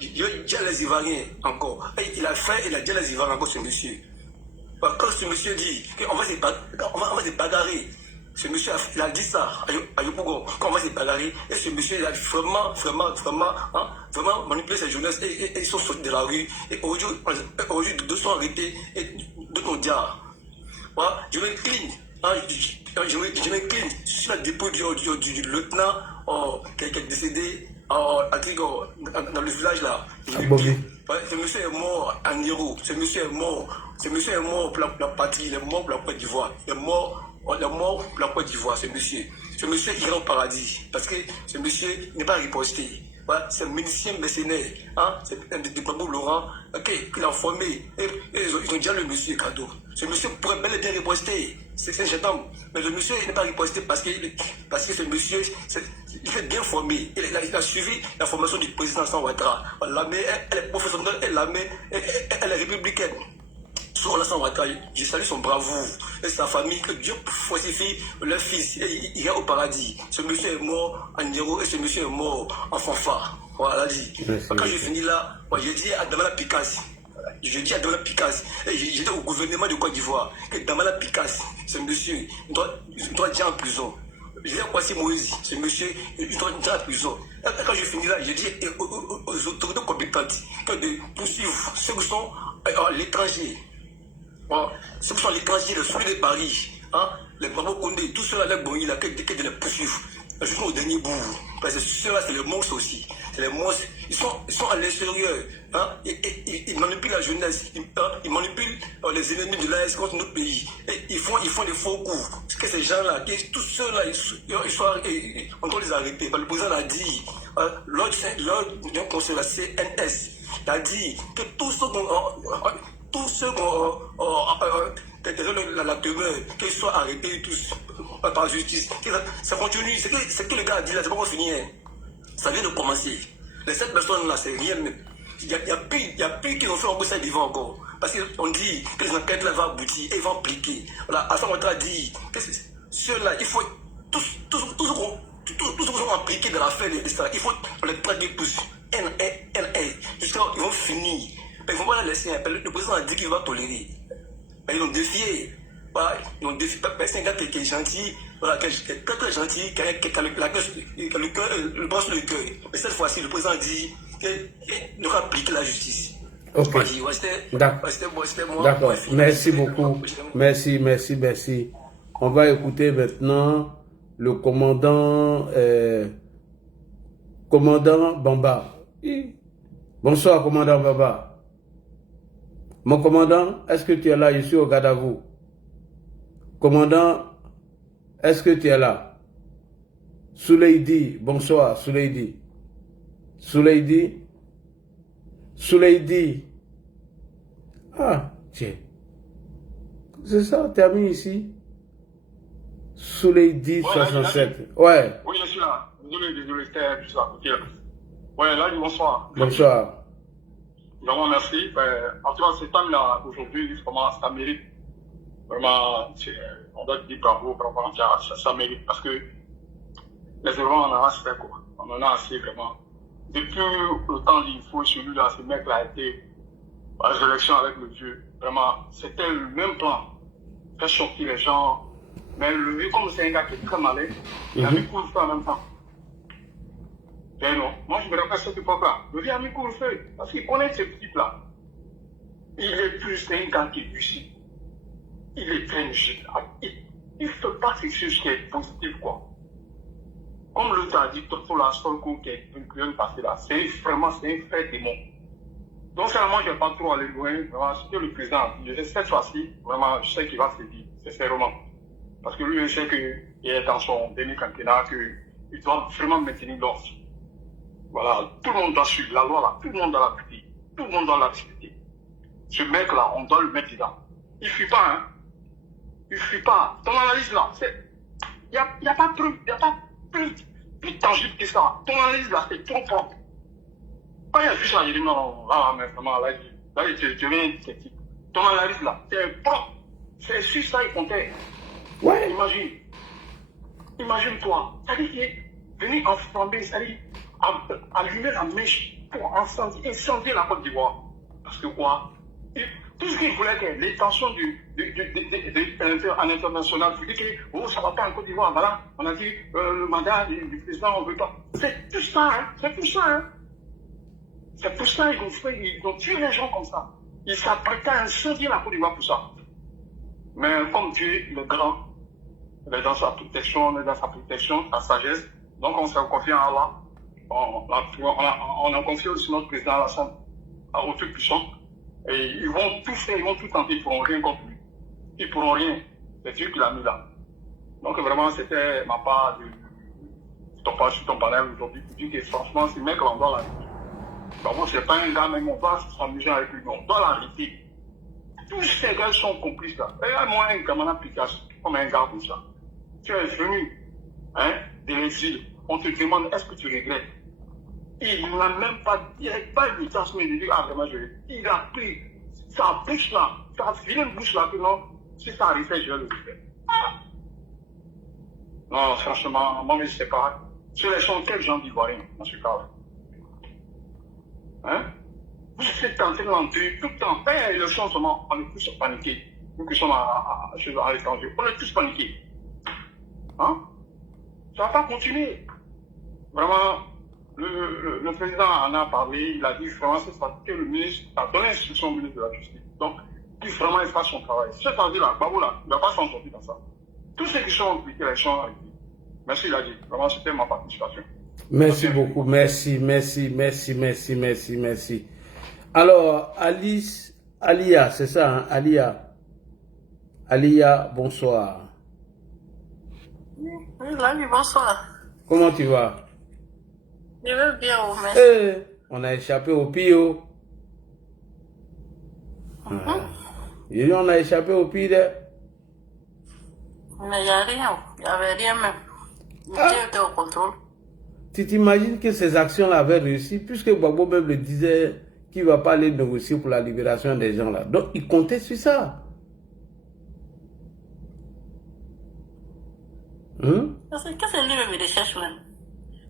j'ai les Ivoiriens encore, il a fait, il a dit les Ivoiriens encore, ce monsieur. Quand ce monsieur dit qu'on va se bagarrer, ce monsieur il a dit ça à Yopougon, qu'on va se bagarrer, et ce monsieur il a vraiment manipulé sa jeunesse et ils sont sortis de la rue. Et aujourd'hui, deux sont arrêtés et deux ont dit, voilà, je m'incline sur la dépôt du lieutenant qui est décédé dans le village là. Ce monsieur est mort en Niro. Ce monsieur est mort pour la patrie, il est mort pour la Côte d'Ivoire. Il est mort pour la Côte d'Ivoire, ce monsieur. Ce monsieur ira au paradis. Parce que ce monsieur n'est pas riposté. Voilà, c'est un milicien mercenaire. C'est un de Gbagbo Laurent qu'il a formé. Et ils ont déjà le monsieur cadeau. Ce monsieur pourrait bel et bien riposter. C'est un jeune homme. Mais le monsieur n'est pas riposté parce que ce monsieur, il est bien formé. Il a suivi la formation du président Alassane Ouattara. Elle est professionnelle, elle est républicaine. Sur Alassane Ouattara, je salue son bravoure et sa famille, que Dieu fortifie leur fils et il ira au paradis. Ce monsieur est mort en Niro et ce monsieur est mort en fanfare. Voilà, dit. Quand je finis là, je dis à Damala Picasse. Je dis à Damala Picasse, et je dis au gouvernement de Côte d'Ivoire que Damala Picasse, ce monsieur, il doit dire en prison. Je dis à Kwasi Moïse, ce monsieur, il doit dire en prison. Quand je finis là, je dis aux autorités compétentes de poursuivre ceux qui sont à l'étranger. Ceux qui sont à l'étranger, le souris de Paris, les Gbagbo Condé, tout cela, les Boyi, la quête de les poursuivre. Jusqu'au dernier bout. Parce que ceux-là, c'est les monstres aussi. C'est les monstres. Ils sont à l'extérieur. Ils manipulent la jeunesse. Ils manipulent les ennemis de l'AS contre notre pays. Et ils font des faux coups. Parce que ces gens-là, tous ceux-là, on doit les arrêter. Le président l'a dit. Lors d'un conseil, la CNS, il a dit que tous ceux la demeure, qu'ils soient arrêtés tous par la justice. Ça continue. Ce que le gars a dit là, c'est pas encore fini. Ça vient de commencer. Les 7 personnes là, c'est rien même. Il y a plus qu'ils ont fait en Côte d'Ivoire encore. Parce qu'on dit que les enquêtes là vont aboutir et vont appliquer. Voilà, Alassane Ouattara dit que ceux-là, il faut tous ceux qui sont impliqués dans l'affaire de ça, il faut les traquer tous. Jusqu'à ils vont finir. Mais ils ne vont pas la laisser. Le président a dit qu'il va tolérer. Mais ils l'ont défié. C'est un gars qui est gentil, qui est très gentil, qui a le bras sur le cœur. Mais cette fois-ci, le président dit qu'il devra appliquer la justice. Ok. D'accord. Merci beaucoup. Merci. On va écouter maintenant le commandant Bamba. Bonsoir, commandant Bamba. Mon commandant, est-ce que tu es là? Je suis au garde à vous. Commandant, est-ce que tu es là? Souleidi, bonsoir, Souleidi. Ah, tiens. C'est ça, termine ici. Souleidi 67. Ouais. Oui, je suis là. Désolé, c'était juste à côté. Ouais, là, bonsoir. Bonsoir. Vraiment, merci. En tout cas, cet homme-là, aujourd'hui, vraiment, ça mérite Vraiment, on doit dire bravo, vraiment, ça mérite. Parce que les événements, on en a assez, quoi. On en a assez, vraiment. Depuis le temps il faut celui-là, ce mec-là a été à la élection avec le vieux. Vraiment, c'était le même plan. Faire sortir les gens. Mais le vieux, comme c'est un gars qui est très malin, il a mis couvre-feu en même temps. Et non, moi je me rappelle cette époque-là. Le vieux a mis couvre-feu. Parce qu'il connaît ce type-là. Il est plus un gars qui est lucide. Il est très lucide. Il ne fait pas quelque chose qui est positif, quoi. Comme le t'a dit, Toto la Solko qui est une passée là, c'est vraiment un fait démon. Donc, finalement, je ne vais pas trop aller loin. Vraiment, ce que le président a dit, cette fois-ci, vraiment, je sais qu'il va se dire, sincèrement. Parce que lui, je sais qu'il est dans son dernier quinquennat, qu'il doit vraiment maintenir l'ordre. Voilà, tout le monde doit suivre la loi là, tout le monde doit la respecter. Tout le monde doit la respecter. Ce mec-là, on doit le mettre dedans. Il ne fuit pas, hein. Il ne fuit pas. Ton analyse là, il n'y a pas plus tangible que ça. Ton analyse là, c'est trop propre. Quand il y a vu ça, il dit non, là, mais vraiment, là, je viens sceptique. Ton analyse là, c'est propre. C'est sur ça il comptait. Ouais. Imagine-toi. C'est-à-dire qu'il est venu enflamber, c'est-à-dire allumer la mèche pour incendier la Côte d'Ivoire. Parce que quoi? Tout ce qu'il voulait, que les tensions en international, il dit que oh, ça ne va pas en Côte d'Ivoire, voilà, on a dit le mandat du président, on ne veut pas. C'est tout ça, hein, c'est tout ça, hein. C'est pour ça qu'ils ont tué les gens comme ça. Ils s'apprêtaient à incendier la Côte d'Ivoire pour ça. Mais comme Dieu, le grand, il est dans sa protection, sa sagesse, donc on s'est confié en Allah. On a confié aussi notre président Alassane au truc puissant. Et ils vont tout faire, ils vont tout tenter, ils ne pourront rien contre lui. Ils ne pourront rien. C'est Dieu qui l'a mis là. Donc vraiment, c'était ma part sur ton panel aujourd'hui pour dire que franchement, ces mecs, on doit l'arrêter. Bon, c'est pas un gars, mais on va s'amuser avec lui, on doit l'arrêter. Tous ces gars sont complices là. Et moi, un camarade Picasso, comme un gars comme ça. Tu es venu, hein, de l'exil. On te demande, est-ce que tu regrettes? Il n'a même pas dit, pas une mutation, il dit, ah vraiment, il a pris sa bouche là, sa vilaine bouche là, que non, si ça arrivait, je vais le faire. Ah. Non, franchement, moi, je ne sais pas. Ce sont quels gens d'Ivoiriens dans ce cas-là? Hein? Vous êtes en train d'entrer tout le temps. Quand il y a l'élection, on est tous paniqués. Nous qui sommes à l'étranger, on est tous paniqués. Hein? Ça ne va pas continuer. Vraiment, le président en a parlé, il a dit vraiment c'est ça que le ministre a donné l'instruction au ministre de la Justice. Donc, qu'il vraiment il fasse son travail. Cet avis-là, Babou là, il ne va pas s'en sortir dans ça. Tous ceux qui sont impliqués, ils sont avec lui. Merci, il a dit. Vraiment, c'était ma participation. Merci beaucoup. Merci. Alors, Alia, c'est ça, hein? Alia, bonsoir. Oui, bonsoir. Comment tu vas? Je vais bien, merci. On a échappé au pire. On a échappé au pire. Mais il n'y a rien, il n'y avait rien même. Dieu était au contrôle. Tu t'imagines que ces actions-là avaient réussi, puisque Gbagbo même le disait qu'il ne va pas aller négocier pour la libération des gens là. Donc il comptait sur ça. Qu'est-ce que lui me recherche même?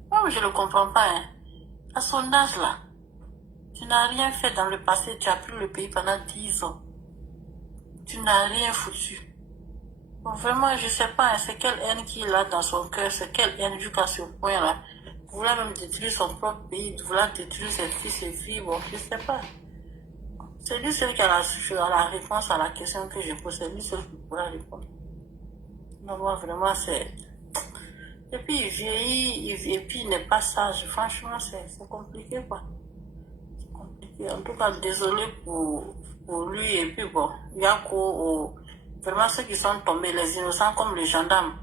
Moi, je ne le comprends pas. Hein. À son âge là, tu n'as rien fait dans le passé, tu as pris le pays pendant 10 ans. Tu n'as rien foutu. Bon, vraiment, je ne sais pas, hein, c'est quelle haine qu'il a dans son cœur, c'est quelle haine jusqu'à ce point là. Vouloir même détruire son propre pays, vouloir détruire ses fils et filles, bon, je ne sais pas. C'est lui seul qui a la réponse à la question que je pose, c'est lui seul qui pourra répondre. Non, moi, vraiment, c'est... Et puis, il vieillit, et puis il n'est pas sage. Franchement, c'est compliqué, quoi. C'est compliqué. En tout cas, désolé pour lui. Et puis, bon, il y a vraiment ceux qui sont tombés, les innocents comme les gendarmes,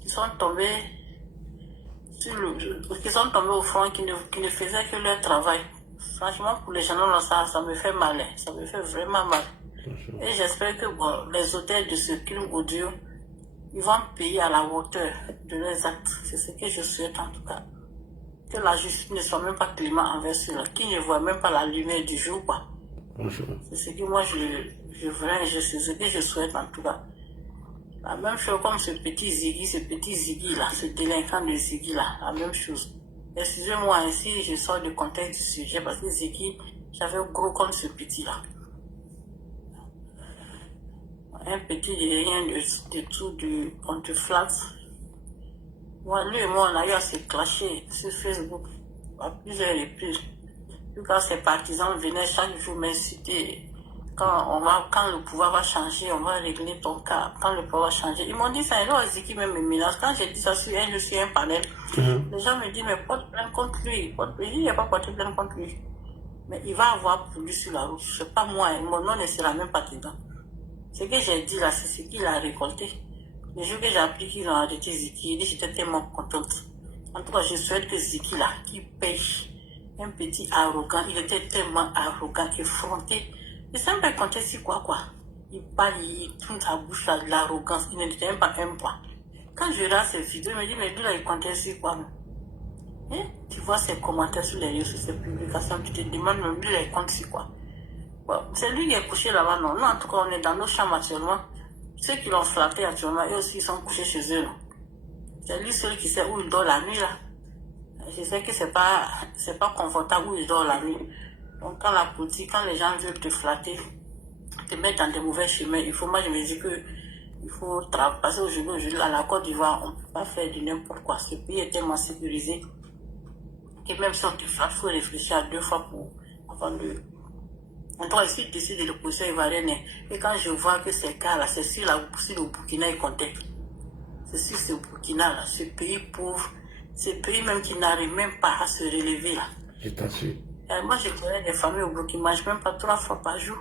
qui sont tombés au front, qui ne faisaient que leur travail. Franchement, pour les gendarmes, ça me fait mal. Hein. Ça me fait vraiment mal. Et j'espère que bon, les auteurs de ce crime odieux, ils vont payer à la hauteur de leurs actes. C'est ce que je souhaite en tout cas. Que la justice ne soit même pas clément envers ceux-là, qui ne voient même pas la lumière du jour, quoi. Franchement. C'est ce que moi je voudrais, c'est ce que je souhaite en tout cas. La même chose comme ce petit Ziggy là, ce délinquant de Ziggy là, la même chose. Excusez-moi ainsi, je sors du contexte du sujet parce que Ziggy, j'avais gros comme ce petit là. Un petit rien de tout, on te flatte. Moi, lui et moi, on a eu à se clasher sur Facebook à plusieurs reprises. Quand ses partisans venaient chaque jour m'insulter, quand le pouvoir va changer, on va régler ton cas. Quand le pouvoir va changer, ils m'ont dit ça, et là, Ziki même me menace. Quand j'ai dit ça sur un panel, les gens me disent, mais porte plainte contre lui. Il n'y a pas porté plainte contre lui. Mais il va avoir pour lui sur la route. C'est pas moi, hein. Mon nom ne sera même pas dedans. Ce que j'ai dit là, c'est ce qu'il a récolté. Le jour que j'ai appris qu'ils ont arrêté Ziki, j'étais tellement contente. En tout cas, je souhaite que Ziki là, qui pêche, un petit arrogant, il était tellement arrogant, effronté. Je sais même pas compter sur quoi. Il parle, il tourne sa bouche à de l'arrogance, il n'était même pas un point. Quand je regarde ces vidéos, je me dis, mais lui là, il comptait sur quoi? Et tu vois ses commentaires sur les réseaux, ses publications, tu te demandes même lui là, il compte sur quoi? Bon, c'est lui qui est couché là-bas, non? Non, en tout cas, on est dans nos chambres actuellement. Ceux qui l'ont flatté actuellement, eux aussi, ils sont couchés chez eux, non? C'est lui seul qui sait où il dort la nuit, là. Je sais que c'est pas confortable où il dort la nuit. Donc, quand la politique, quand les gens veulent te flatter, te mettre dans des mauvais chemins, moi, je me dis que il faut passer aujourd'hui, à la Côte d'Ivoire, on ne peut pas faire du n'importe quoi. Ce pays est tellement sécurisé que même si on te flatte, il faut réfléchir à 2 fois avant de... On doit essayer de décider de l'opposition ivoirienne. Et quand je vois que ces cas-là, c'est sur le Burkina, ils comptaient. C'est sur ce Burkina-là, ce pays pauvre, ce pays même qui n'arrive même pas à se relever là. Je t'assure. Moi, je connais des familles au Burkina qui ne mangent même pas 3 fois par jour.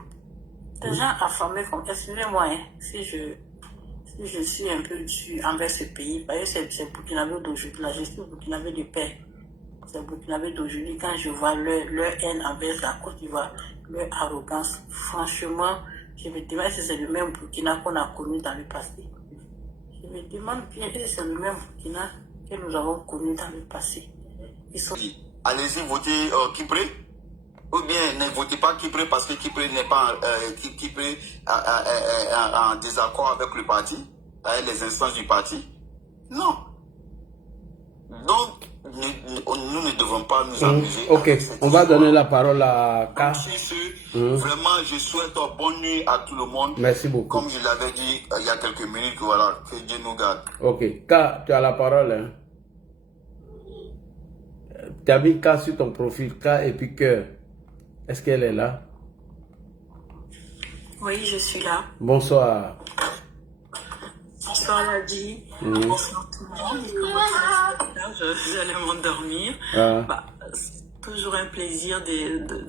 Des gens affamés comme... Excusez-moi, hein, si je suis un peu dû envers ce pays, parce que c'est Burkinabé d'aujourd'hui, la gestion Burkinabé du père. C'est Burkinabé d'aujourd'hui, quand je vois leur haine envers la Côte d'Ivoire, leur arrogance, franchement, je me demande si c'est le même Burkina qu'on a connu dans le passé. Je me demande bien si c'est le même Burkina que nous avons connu dans le passé. Allez-y voter Kipré, ou bien ne votez pas Kipré parce que Kipré n'est pas Kipré en désaccord avec le parti, avec les instances du parti. Non. Donc, nous ne devons pas nous amuser. Ok, on va donner la parole à K. Vraiment, je souhaite bonne nuit à tout le monde. Merci beaucoup. Comme je l'avais dit il y a quelques minutes, voilà, que Dieu nous garde. Ok, K, tu as la parole. Hein? Tu as mis K sur ton profil, K et puis cœur. Est-ce qu'elle est là? Oui, je suis là. Bonsoir. Bonsoir Ladi, bonsoir tout le monde. Vous allez m'endormir. C'est toujours un plaisir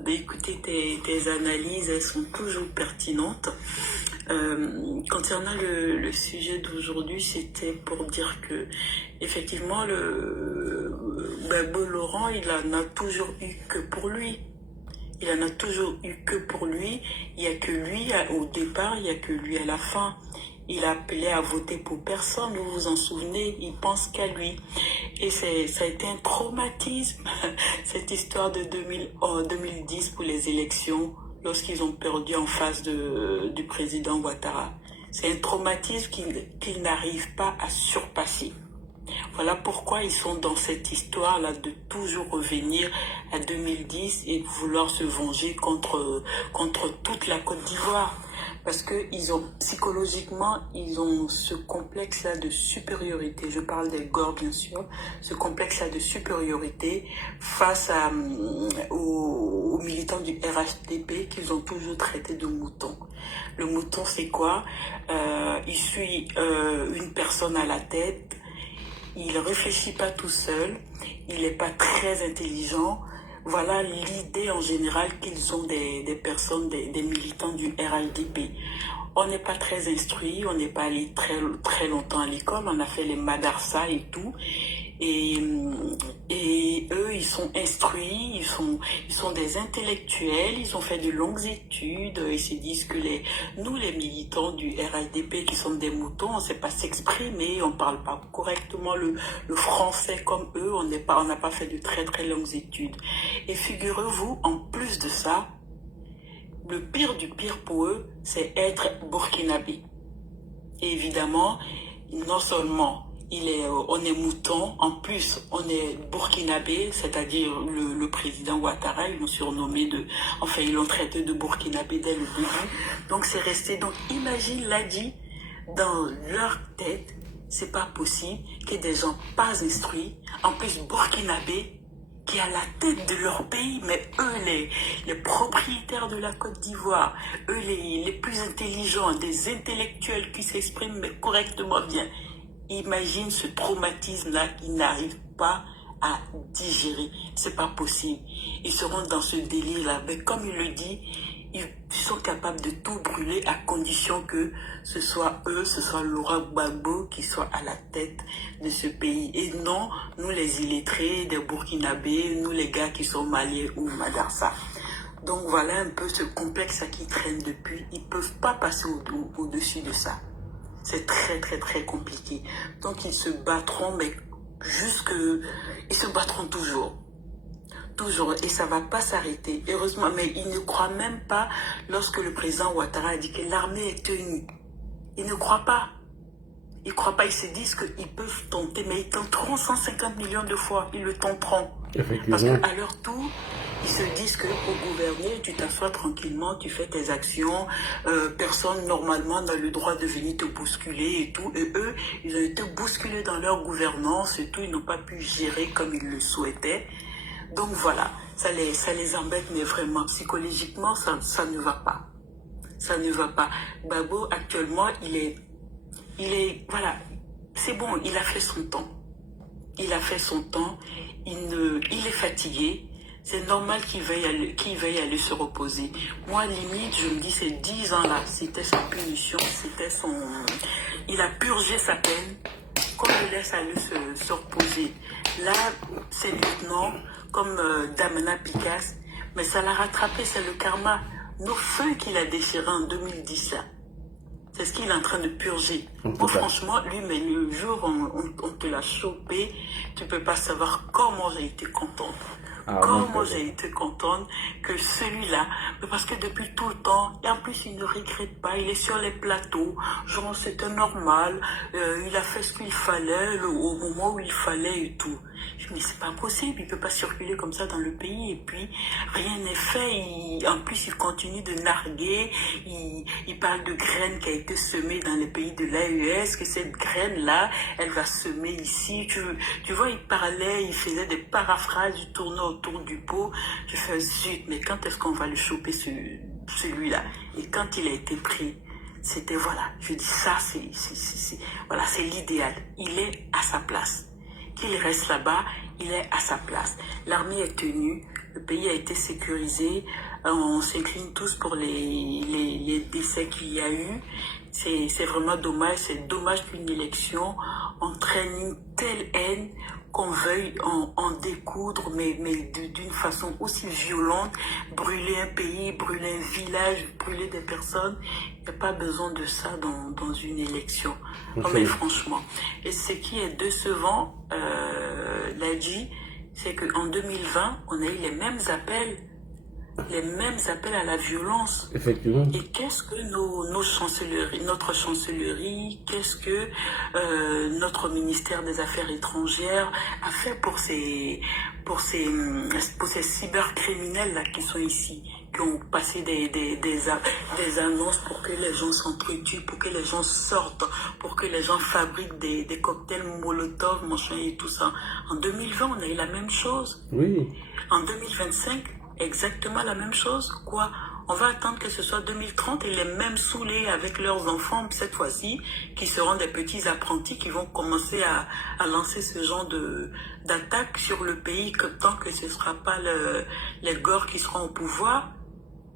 d'écouter tes analyses, elles sont toujours pertinentes. Concernant le sujet d'aujourd'hui, c'était pour dire que effectivement Gbagbo Laurent, il en a toujours eu que pour lui. Il en a toujours eu que pour lui. Il n'y a que lui au départ, il n'y a que lui à la fin. Il a appelé à voter pour personne, vous vous en souvenez, il pense qu'à lui. Et ça a été un traumatisme, cette histoire de 2010 pour les élections, lorsqu'ils ont perdu en face du président Ouattara. C'est un traumatisme qu'ils n'arrivent pas à surpasser. Voilà pourquoi ils sont dans cette histoire-là de toujours revenir à 2010 et vouloir se venger contre toute la Côte d'Ivoire. Parce que psychologiquement, ils ont ce complexe-là de supériorité. Je parle des Gor, bien sûr. Ce complexe-là de supériorité face aux militants du RHDP qu'ils ont toujours traité de moutons. Le mouton, c'est quoi? Il suit une personne à la tête. Il ne réfléchit pas tout seul. Il n'est pas très intelligent. Voilà l'idée en général qu'ils ont des personnes, des militants du RHDP. On n'est pas très instruits, on n'est pas allé très longtemps à l'école, on a fait les madarsa et tout. Et eux, ils sont instruits, ils sont des intellectuels, ils ont fait de longues études, ils se disent que nous, les militants du RHDP qui sont des moutons, on ne sait pas s'exprimer, on ne parle pas correctement le français comme eux, on n'a pas fait de très longues études. Et figurez-vous, en plus de ça, le pire du pire pour eux, c'est être burkinabé. Et évidemment, non seulement on est mouton, en plus on est burkinabé, c'est-à-dire le président Ouattara, ils l'ont surnommé enfin ils l'ont traité de burkinabé dès le début. Donc c'est resté, donc imagine Ladi, dans leur tête, c'est pas possible que des gens pas instruits, en plus burkinabé, qui est à la tête de leur pays, mais eux, les propriétaires de la Côte d'Ivoire, eux, les plus intelligents, des intellectuels qui s'expriment mais correctement bien. Imagine ce traumatisme-là qu'ils n'arrivent pas à digérer. C'est pas possible. Ils seront dans ce délire-là. Mais comme il le dit, ils sont capables de tout brûler à condition que ce soit eux, ce soit Laurent Gbagbo qui soit à la tête de ce pays. Et non, nous les illettrés, des Burkinabés, nous les gars qui sont maliens ou madarsa. Donc voilà un peu ce complexe qui traîne depuis. Ils ne peuvent pas passer au-dessus de ça. C'est très très très compliqué. Donc ils se battront, mais ils se battront toujours. Toujours, et ça ne va pas s'arrêter. Heureusement, mais ils ne croient même pas lorsque le président Ouattara a dit que l'armée est tenue. Ils ne croient pas. Ils ne croient pas, ils se disent qu'ils peuvent tenter, mais ils tenteront 150 millions de fois. Ils le tenteront. Parce qu'à leur tour, ils se disent que pour gouverner, tu t'assois tranquillement, tu fais tes actions, personne normalement n'a le droit de venir te bousculer et tout. Et eux, ils ont été bousculés dans leur gouvernance et tout, ils n'ont pas pu gérer comme ils le souhaitaient. Donc voilà, ça les embête, mais vraiment, psychologiquement, ça ne va pas. Ça ne va pas. Gbagbo, actuellement, il est, voilà, c'est bon, il a fait son temps. Il a fait son temps, il est fatigué. C'est normal qu'il veuille aller se reposer. Moi, limite, je me dis, ces 10 ans-là, c'était sa punition, c'était il a purgé sa peine, qu'on le laisse aller se reposer. Là, c'est lieutenant, comme Damena Picasse, mais ça l'a rattrapé, c'est le karma. Nos feux qu'il a déchirés en 2010, là. C'est ce qu'il est en train de purger. Moi, franchement, lui, mais le jour où on te l'a chopé, tu ne peux pas savoir comment j'ai été contente. Comment j'ai été contente que celui-là, parce que depuis tout le temps, et en plus il ne regrette pas, il est sur les plateaux, genre c'était normal, il a fait ce qu'il fallait au moment où il fallait et tout. Je me dis c'est pas possible, il peut pas circuler comme ça dans le pays et puis rien n'est fait, en plus il continue de narguer, il parle de graines qui a été semée dans les pays de l'AES, que cette graine-là, elle va semer ici, tu vois, il parlait, il faisait des paraphrases, il tournait autour du pot. Je fais zut, mais quand est-ce qu'on va le choper celui-là? Et quand il a été pris, c'était voilà, je dis ça, voilà, c'est l'idéal. Il est à sa place. Qu'il reste là-bas, il est à sa place. L'armée est tenue, le pays a été sécurisé, on s'incline tous pour les décès qu'il y a eu. C'est vraiment dommage, c'est dommage qu'une élection entraîne une telle haine qu'on veuille en découdre, mais d'une façon aussi violente, brûler un pays, brûler un village, brûler des personnes. Il n'y a pas besoin de ça dans une élection. Okay. Non, mais franchement. Et ce qui est décevant, Ladji, c'est qu'en 2020, on a eu les mêmes appels à la violence. Effectivement. Et qu'est-ce que notre chancellerie, qu'est-ce que notre ministère des Affaires étrangères a fait pour ces cybercriminels là qui sont ici, qui ont passé des annonces pour que les gens s'entretuent, pour que les gens sortent, pour que les gens fabriquent des cocktails Molotov, machin et tout ça. En 2020, on a eu la même chose. Oui. En 2025, exactement la même chose. Quoi? On va attendre que ce soit 2030 et les mêmes saoulés avec leurs enfants, cette fois-ci, qui seront des petits apprentis qui vont commencer à lancer ce genre d'attaque sur le pays, que tant que ce ne sera pas les gores qui seront au pouvoir.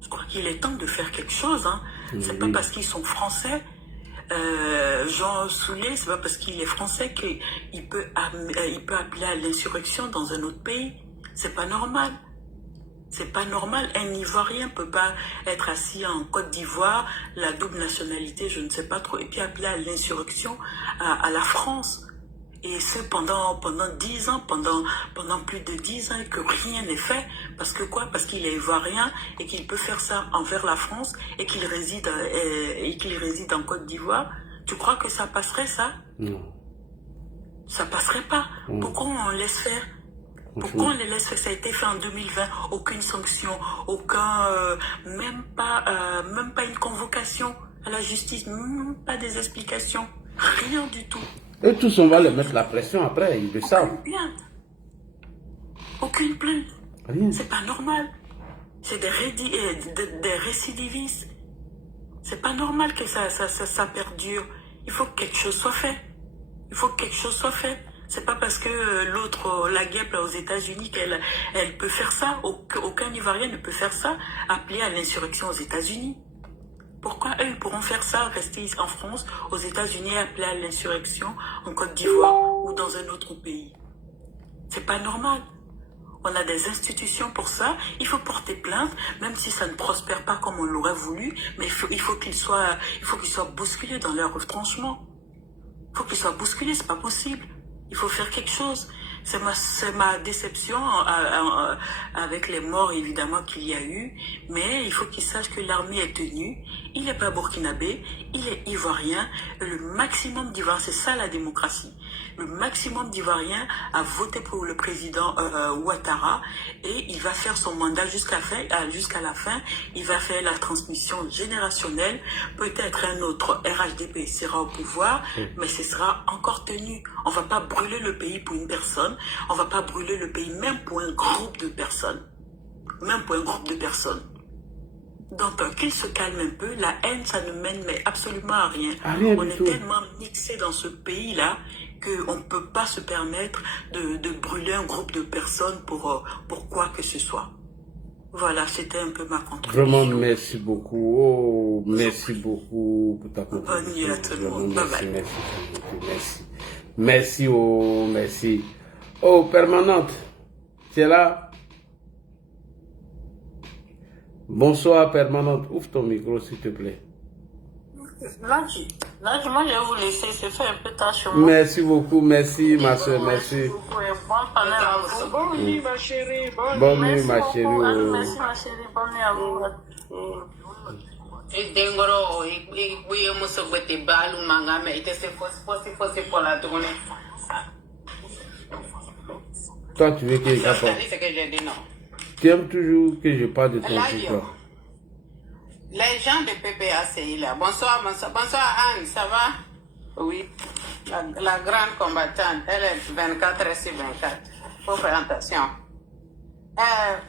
Je crois qu'il est temps de faire quelque chose. Hein. C'est pas parce qu'ils sont français. Jean Soulé, c'est pas parce qu'il est français qu'il peut appeler à l'insurrection dans un autre pays. C'est pas normal. C'est pas normal. Un Ivoirien peut pas être assis en Côte d'Ivoire, la double nationalité, je ne sais pas trop, et puis appeler à l'insurrection à la France. Et ce pendant 10 ans, pendant plus de 10 ans, et que rien n'est fait. Parce que quoi? Parce qu'il est ivoirien et qu'il peut faire ça envers la France et qu'il réside en Côte d'Ivoire. Tu crois que ça passerait, ça? Non. Ça passerait pas. Pourquoi on laisse faire? Pourquoi on les laisse faire? Ça a été fait en 2020. Aucune sanction, même pas une convocation à la justice, même pas des explications. Rien du tout. Et tous, on va leur mettre la pression après, ils le savent. Aucune plainte. Rien. C'est pas normal. C'est des récidivistes. C'est pas normal que ça perdure. Il faut que quelque chose soit fait. Il faut que quelque chose soit fait. C'est pas parce que l'autre, la guêpe là aux États-Unis, qu'elle peut faire ça. Aucun Ivoirien ne peut faire ça. Appeler à l'insurrection aux États-Unis. Pourquoi eux, ils pourront faire ça, rester en France, aux États-Unis, appeler à l'insurrection en Côte d'Ivoire ou dans un autre pays? C'est pas normal. On a des institutions pour ça. Il faut porter plainte, même si ça ne prospère pas comme on l'aurait voulu, mais il faut qu'ils soient bousculés dans leur retranchement. Il faut qu'ils soient bousculés, c'est pas possible. Il faut faire quelque chose. C'est ma déception avec les morts, évidemment, qu'il y a eu. Mais il faut qu'ils sachent que l'armée est tenue. Il n'est pas burkinabé, il est ivoirien. Le maximum d'Ivoiriens, c'est ça la démocratie. Le maximum d'Ivoiriens a voté pour le président Ouattara et il va faire son mandat jusqu'à la fin. Il va faire la transmission générationnelle. Peut-être un autre RHDP sera au pouvoir, mais ce sera encore tenu. On ne va pas brûler le pays pour une personne. On ne va pas brûler le pays même pour un groupe de personnes. Même pour un groupe de personnes. Donc, qu'il se calme un peu. La haine, ça ne mène mais absolument à rien. On est tellement mixé dans ce pays-là qu'on ne peut pas se permettre de brûler un groupe de personnes pour quoi que ce soit. Voilà, c'était un peu ma contribution. Vraiment, merci beaucoup. Oh, merci beaucoup pour ta contribution. Bonne nuit à tout le monde. Bye bye. Merci, oh, merci. Oh, permanente, tu es là? Bonsoir, permanente. Ouvre ton micro, s'il te plaît. Là, moi, je vais vous laisser. C'est fait un peu tard sur moi. Merci beaucoup, merci, ma soeur, merci. Merci beaucoup et bonne panel à vous. Bonne nuit, ma chérie. Bonne nuit, ma chérie. Merci, ma chérie. Bonne nuit à vous. Dengoro, oui, on se fait balu manga, mais il était faussé pour la tournée. Toi, tu veux que je parle? C'est que j'ai dit non. Tu aimes toujours que je parle de ton truc. Les gens de PPACI là. Bonsoir, Anne, ça va? Oui. La grande combattante, elle est 24 heures sur 24. Faut faire attention.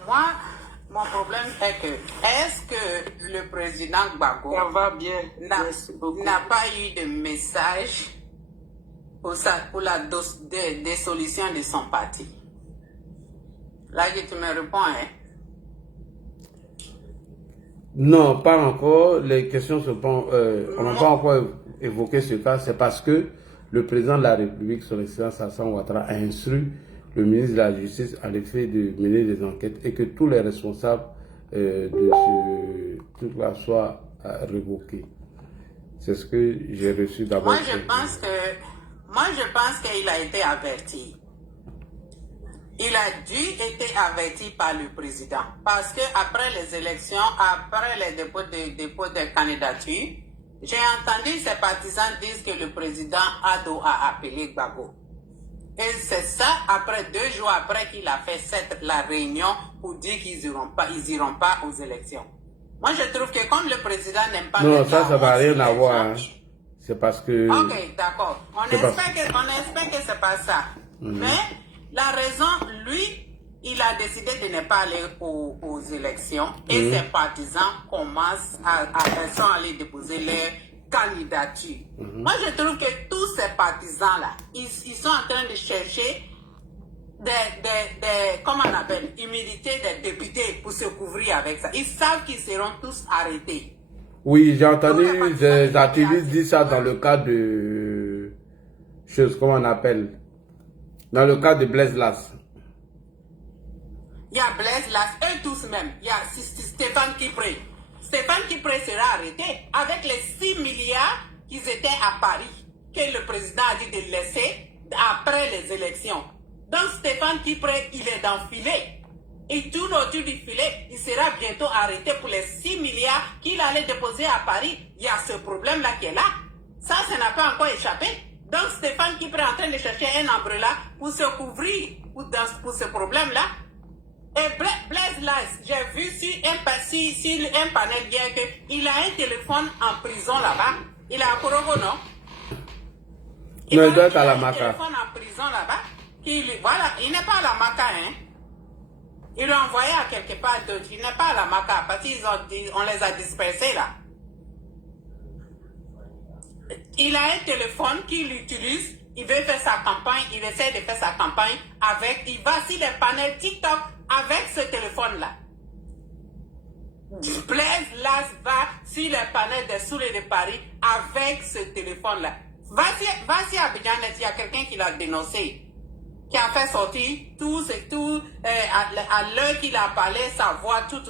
Moi, mon problème est que, est-ce que le président Gbagbo n'a pas eu de message pour la dissolution de son parti? Là, tu me réponds, hein? Non, pas encore. Les questions on n'a pas encore évoqué ce cas. C'est parce que le président de la République, son excellence Alassane Ouattara, a instruit le ministre de la Justice à l'effet de mener des enquêtes et que tous les responsables de ce truc-là soient révoqués. C'est ce que j'ai reçu d'abord. Moi, je pense qu'il a été averti. Il a dû être averti par le président. Parce que après les élections, après les dépôts de candidature, j'ai entendu ses partisans dire que le président Ado a appelé Gbagbo. Et c'est ça, après 2 jours après qu'il a fait la réunion pour dire qu'ils n'iront pas aux élections. Moi, je trouve que comme le président n'aime pas... Non, ça ne va rien avoir. Hein. C'est parce que... Ok, d'accord. On espère que c'est pas ça. Mais la raison, lui, il a décidé de ne pas aller aux élections. Et ses partisans commencent sont allés déposer leur candidature. Moi, je trouve que tous ces partisans-là, ils sont en train de chercher comment on appelle, humilité des députés pour se couvrir avec ça. Ils savent qu'ils seront tous arrêtés. Oui, j'ai entendu des activistes dire ça dans le cas de choses, comment on appelle, dans le cas de Blaise Las. Il y a Blaise Las, eux tous même. Il y a Stéphane Kipré. Stéphane Kipré sera arrêté avec les 6 milliards qui étaient à Paris, que le président a dit de laisser après les élections. Donc Stéphane Kipré, il est dans le filet. Il tourne autour du filet, il sera bientôt arrêté pour les 6 milliards qu'il allait déposer à Paris. Il y a ce problème-là qui est là. Ça n'a pas encore échappé. Donc Stéphane qui est en train de chercher un umbrella pour se couvrir pour ce problème-là. Et Blaise Las, j'ai vu sur un panel hier qu'il a un téléphone en prison là-bas. Il a un Korogo, non? Non, il doit être à la Maca. Il a un téléphone en prison là-bas. Voilà, il n'est pas à la Maca, hein. Il l'a envoyé à quelque part d'autre. Il n'est pas à la Maca parce qu'on les a dispersés là. Il a un téléphone qu'il utilise. Il veut faire sa campagne. Il essaie de faire sa campagne avec. Il va sur les panels TikTok avec ce téléphone-là. Blaise Las va sur les panels des Soulés de Paris avec ce téléphone-là. Va-y à Abidjan, il y a quelqu'un qui l'a dénoncé. Qui a fait sortir tout, à l'heure qu'il a parlé, sa voix, tout,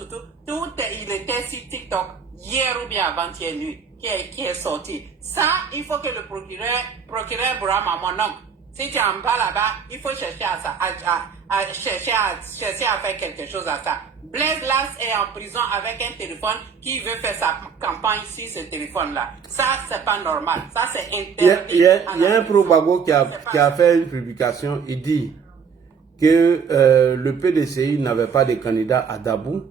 il était sur TikTok hier ou bien avant-hier nuit, qui est sorti. Ça, il faut que le procureur Bourama, mon oncle, si tu es en bas là-bas, il faut chercher à ça, chercher à faire quelque chose à ça. Blaise Las est en prison avec un téléphone qui veut faire sa campagne sur ce téléphone-là. Ça, c'est pas normal. Ça, c'est interdit. Il y a un pro-Gbagbo qui a fait une publication. Il dit que le PDCI n'avait pas de candidat à Dabou.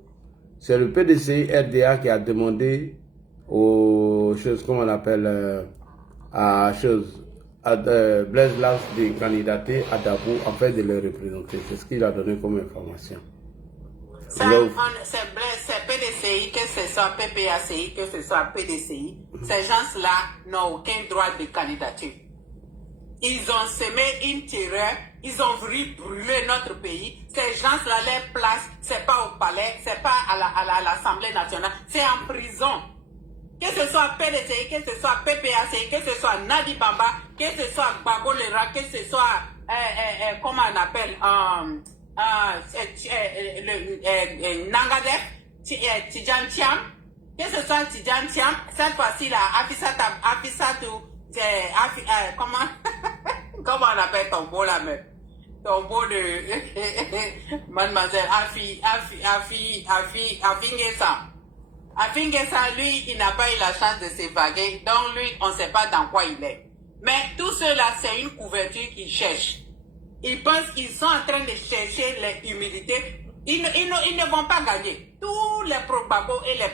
C'est le PDCI RDA qui a demandé aux choses, comment on appelle, à Blaise Las de candidater à Dabou afin de le représenter. C'est ce qu'il a donné comme information. C'est PDCI, que ce soit PPACI, que ce soit PDCI. Ces gens-là n'ont aucun droit de candidature. Ils ont semé une terreur, ils ont voulu brûler notre pays. Ces gens-là, leur place, c'est pas au palais, c'est pas à l'Assemblée nationale, c'est en prison. Que ce soit PDCI, que ce soit PPACI, que ce soit Nadi Bamba, que ce soit Gbagbo Lera, que ce soit, comment on appelle, Nangadef, Tidjan Thiam, que ce soit Tidjan Thiam, cette fois-ci là, comment on appelle ton beau là même? Ton beau de mademoiselle Afi Ngessa, lui, il n'a pas eu la chance de s'évader, donc lui, on ne sait pas dans quoi il est. Mais tout cela, c'est une couverture qu'ils cherchent. Ils pensent qu'ils sont en train de chercher l'humilité. Ils ne vont pas gagner. Tous les pro-Gbagbo et les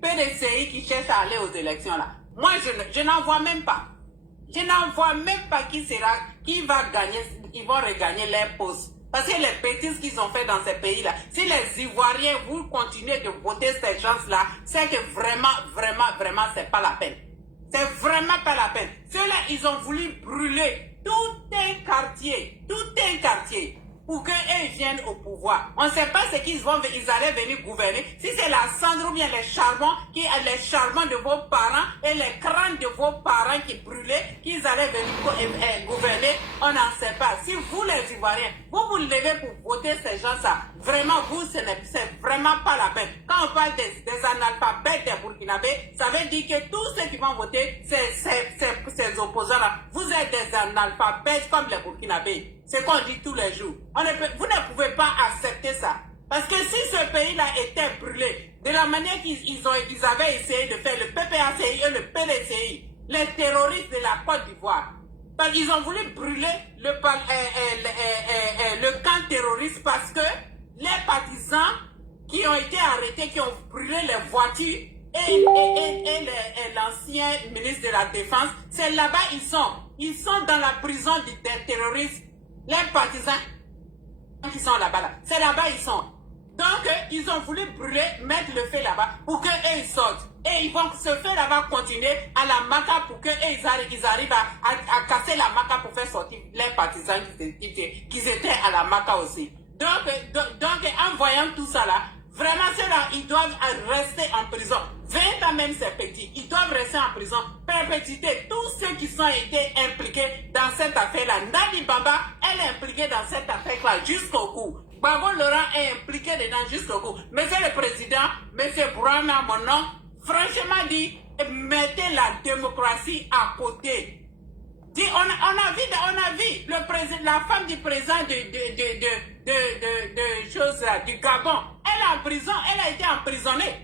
PDCI qui cherchent à aller aux élections là. Moi, je n'en vois même pas. Je n'en vois même pas qui va gagner. Ils vont regagner leur poste. Parce que les bêtises qu'ils ont fait dans ces pays-là, si les Ivoiriens, vous continuez de voter ces gens-là, c'est que vraiment, c'est pas la peine. C'est vraiment pas la peine. Ceux-là, ils ont voulu brûler tout un quartier, pour qu'eux viennent au pouvoir. On ne sait pas ce qu'ils allaient venir gouverner. Si c'est la cendre ou bien les charbons de vos parents et les crânes de vos parents qui brûlaient, qu'ils allaient venir gouverner, on n'en sait pas. Si vous les Ivoiriens, vous levez pour voter ces gens-là, vraiment vous, c'est vraiment pas la peine. Quand on parle des analphabètes des Burkinabés, ça veut dire que tous ceux qui vont voter, ces opposants-là, vous êtes des analphabètes comme les Burkinabés. C'est qu'on dit tous les jours. Vous ne pouvez pas accepter ça. Parce que si ce pays-là était brûlé, de la manière qu'ils avaient essayé de faire le PPACI et le PDCI, les terroristes de la Côte d'Ivoire, parce qu'ils ont voulu brûler le camp terroriste parce que les partisans qui ont été arrêtés, qui ont brûlé les voitures, et l'ancien ministre de la Défense, c'est là-bas ils sont. Ils sont dans la prison des terroristes. Les partisans qui sont là-bas, c'est là-bas ils sont. Donc, ils ont voulu brûler, mettre le feu là-bas pour qu'eux ils sortent. Et ce feu là-bas continuer à la Maca pour qu'eux ils arrivent à casser la Maca pour faire sortir les partisans qui étaient à la Maca aussi. Donc, en voyant tout ça là, vraiment ceux-là, ils doivent rester en prison. 20 ans même c'est petit, ils doivent rester en prison. Perpétuité, tous ceux qui ont été impliqués dans cette affaire-là. Nadi Bamba, elle est impliquée dans cette affaire-là jusqu'au cou. Gbagbo Laurent est impliqué dedans jusqu'au cou. Monsieur le Président, Monsieur Bourama, mon nom, franchement dit, mettez la démocratie à côté. Dit, on a vu la femme du président de choses du Gabon. Elle est en prison, elle a été emprisonnée.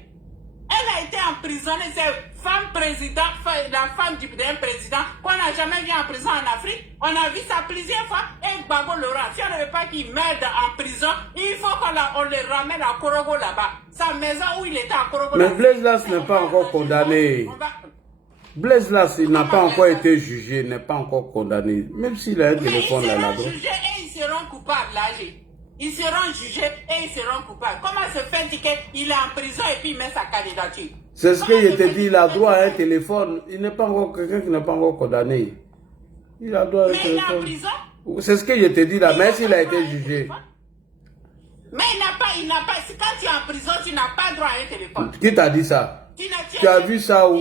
Elle a été emprisonnée, c'est femme président, la femme d'un président qu'on n'a jamais vu en prison en Afrique. On a vu ça plusieurs fois. Et Gbagbo Laurent, si on ne veut pas qu'il meure en prison, il faut qu'on le ramène à Korogo là-bas. Sa maison où il était à Korogo. Mais Blaise Las n'est pas encore condamné. Blaise Las, il n'a pas encore été jugé, n'est pas encore condamné. Même s'il a un téléphone là-bas. Ils seront jugés et ils seront coupables là. Ils seront jugés et ils seront coupables. Comment se fait-il qu'il est en prison et puis il met sa candidature? C'est ce que je te dis, il a droit à un téléphone. Il n'est pas encore quelqu'un qui n'est pas encore condamné. Il a droit à un téléphone. Mais il est en prison? C'est ce que je te dis là, mais s'il a été jugé. Mais il n'a pas, quand tu es en prison, tu n'as pas droit à un téléphone. Qui t'a dit ça? Tu as vu ça où?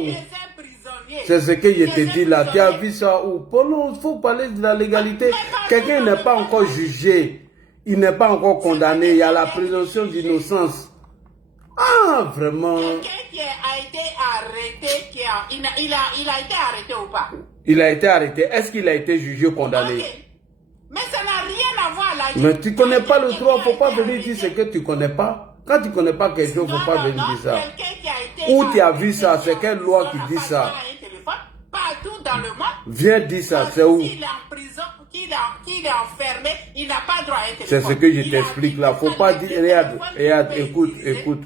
C'est ce que je te dis là. Tu as vu ça où? Il faut parler de la légalité. Quelqu'un n'est pas encore jugé. Il n'est pas encore condamné. Il y a la présomption d'innocence. Ah, vraiment. Quelqu'un qui a été arrêté, il a été arrêté ou pas? Il a été arrêté. Est-ce qu'il a été jugé ou condamné? Okay. Mais ça n'a rien à voir là. Mais tu ne connais pas le droit. Il ne faut pas venir dire ce que tu ne connais pas. Quand tu ne connais pas quelque chose, il ne faut pas venir dire ça. Où tu as vu ça? C'est quelle loi qui dit ça? Partout dans le monde. Viens dire ça. C'est où? S'il est en prison, qu'il est enfermé, il n'a pas droit à un téléphone. C'est ce que je t'explique là. Faut pas dire, regarde, écoute. Non,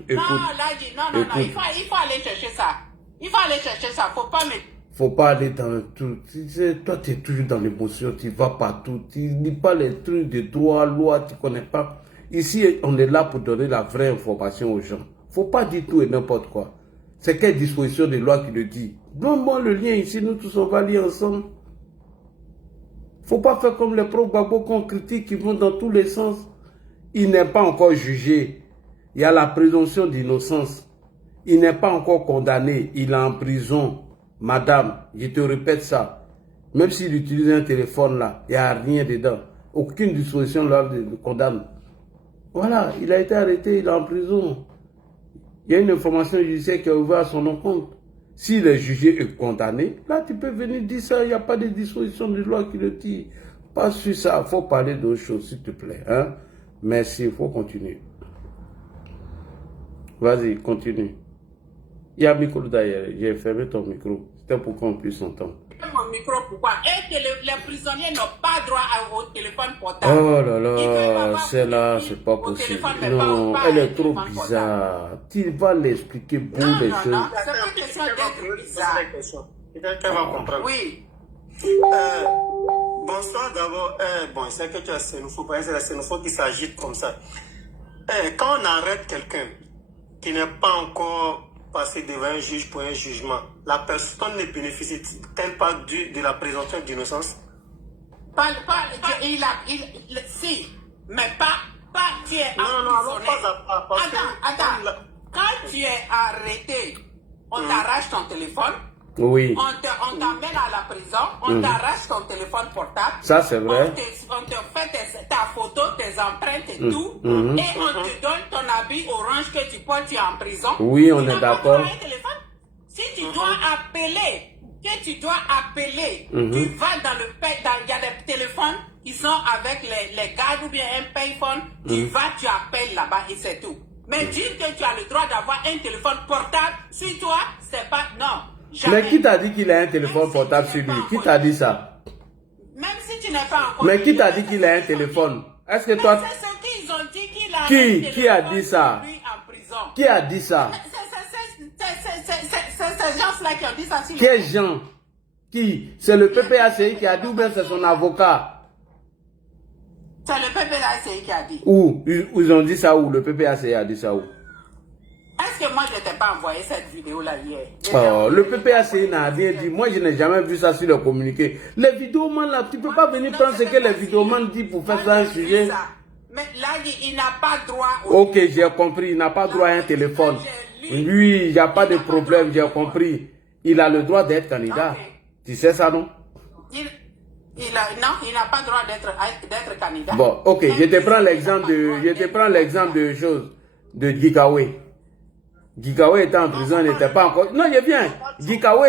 il faut aller chercher ça. Il faut aller chercher ça. Faut pas aller dans tout. Toi, tu es toujours dans l'émotion. Tu vas partout. Tu lis pas les trucs de droit, loi, tu connais pas. Ici, on est là pour donner la vraie information aux gens. Faut pas dire tout et n'importe quoi. C'est quelle disposition de loi qui le dit? Donne-moi le lien ici, nous tous on va lire ensemble. Faut pas faire comme les pro-Gbagbo qu'on critique qui vont dans tous les sens. Il n'est pas encore jugé. Il y a la présomption d'innocence. Il n'est pas encore condamné. Il est en prison. Madame, je te répète ça. Même s'il utilise un téléphone là, il n'y a rien dedans. Aucune disposition là le condamne. Voilà, il a été arrêté, il est en prison. Il y a une information judiciaire qui est ouverte à son encontre. S'il est jugé et condamné, là tu peux venir dire ça, il n'y a pas de disposition de loi qui le dit. Pas sur ça, il faut parler d'autre chose, s'il te plaît. Hein? Merci, il faut continuer. Vas-y, continue. Il y a un micro d'ailleurs, j'ai fermé ton micro. C'était pour qu'on puisse entendre. Mon micro, pourquoi? Et que les prisonniers n'ont pas droit au téléphone portable. Oh là là, c'est là, c'est pas possible. Non, elle est trop bizarre. Tu vas l'expliquer pour les choses. Non, c'est pas question d'être bizarre. Quelqu'un va comprendre. Oui. Bonsoir d'abord. Bon, c'est que tu as Sénoufo, c'est la Sénoufo qui s'agite comme ça. Quand on arrête quelqu'un qui n'est pas encore passé devant un juge pour un jugement, la personne ne bénéficie-t-elle pas de la présomption d'innocence? Si, mais pas tu es emprisonné. Attends. Quand tu es arrêté, on t'arrache ton téléphone. Oui. On t'emmène à la prison, on t'arrache ton téléphone portable. Ça, c'est vrai. On te fait ta photo, tes empreintes et tout. Et on te donne ton habit orange que tu portes, tu es en prison. Oui, on est d'accord. Si tu dois appeler, tu vas dans le il y a des téléphones qui sont avec les gardes ou bien un payphone. Tu vas, tu appelles là-bas et c'est tout. Mais dire que tu as le droit d'avoir un téléphone portable sur toi, c'est pas... Non. Jamais. Mais qui t'a dit qu'il a un téléphone portable sur lui? Qui t'a dit ça? Même si tu n'es pas encore... Mais qui t'a dit qu'il a un téléphone? Est-ce que toi... C'est ce qu'ils ont dit qu'il a un téléphone. Qui a dit ça? Qui a dit ça? C'est ces gens-là qui ont dit ça. Quels gens? Qui? C'est le PPACI qui a dit ou bien c'est son avocat? C'est le PPACI qui a dit. Où? Ils ont dit ça où? Le PPACI a dit ça où? Est-ce que moi je t'ai pas envoyé cette vidéo-là hier? Oh, le PPACI n'a rien dit. Moi, je n'ai jamais vu ça sur le communiqué. Les vidéomans là, tu ne peux pas venir prendre ce que les vidéomans disent pour faire ça un sujet. Mais là, il n'a pas droit Ok, j'ai compris. Il n'a pas droit à un téléphone. Lui, il n'y a pas de problème, j'ai compris. Il a le droit d'être candidat. Okay. Tu sais ça, non? Non, il n'a pas le droit d'être candidat. Bon, ok, je te prends l'exemple de choses de Gikawe. Gikawe était en prison, il n'était pas encore... Non, il est bien. Gikawe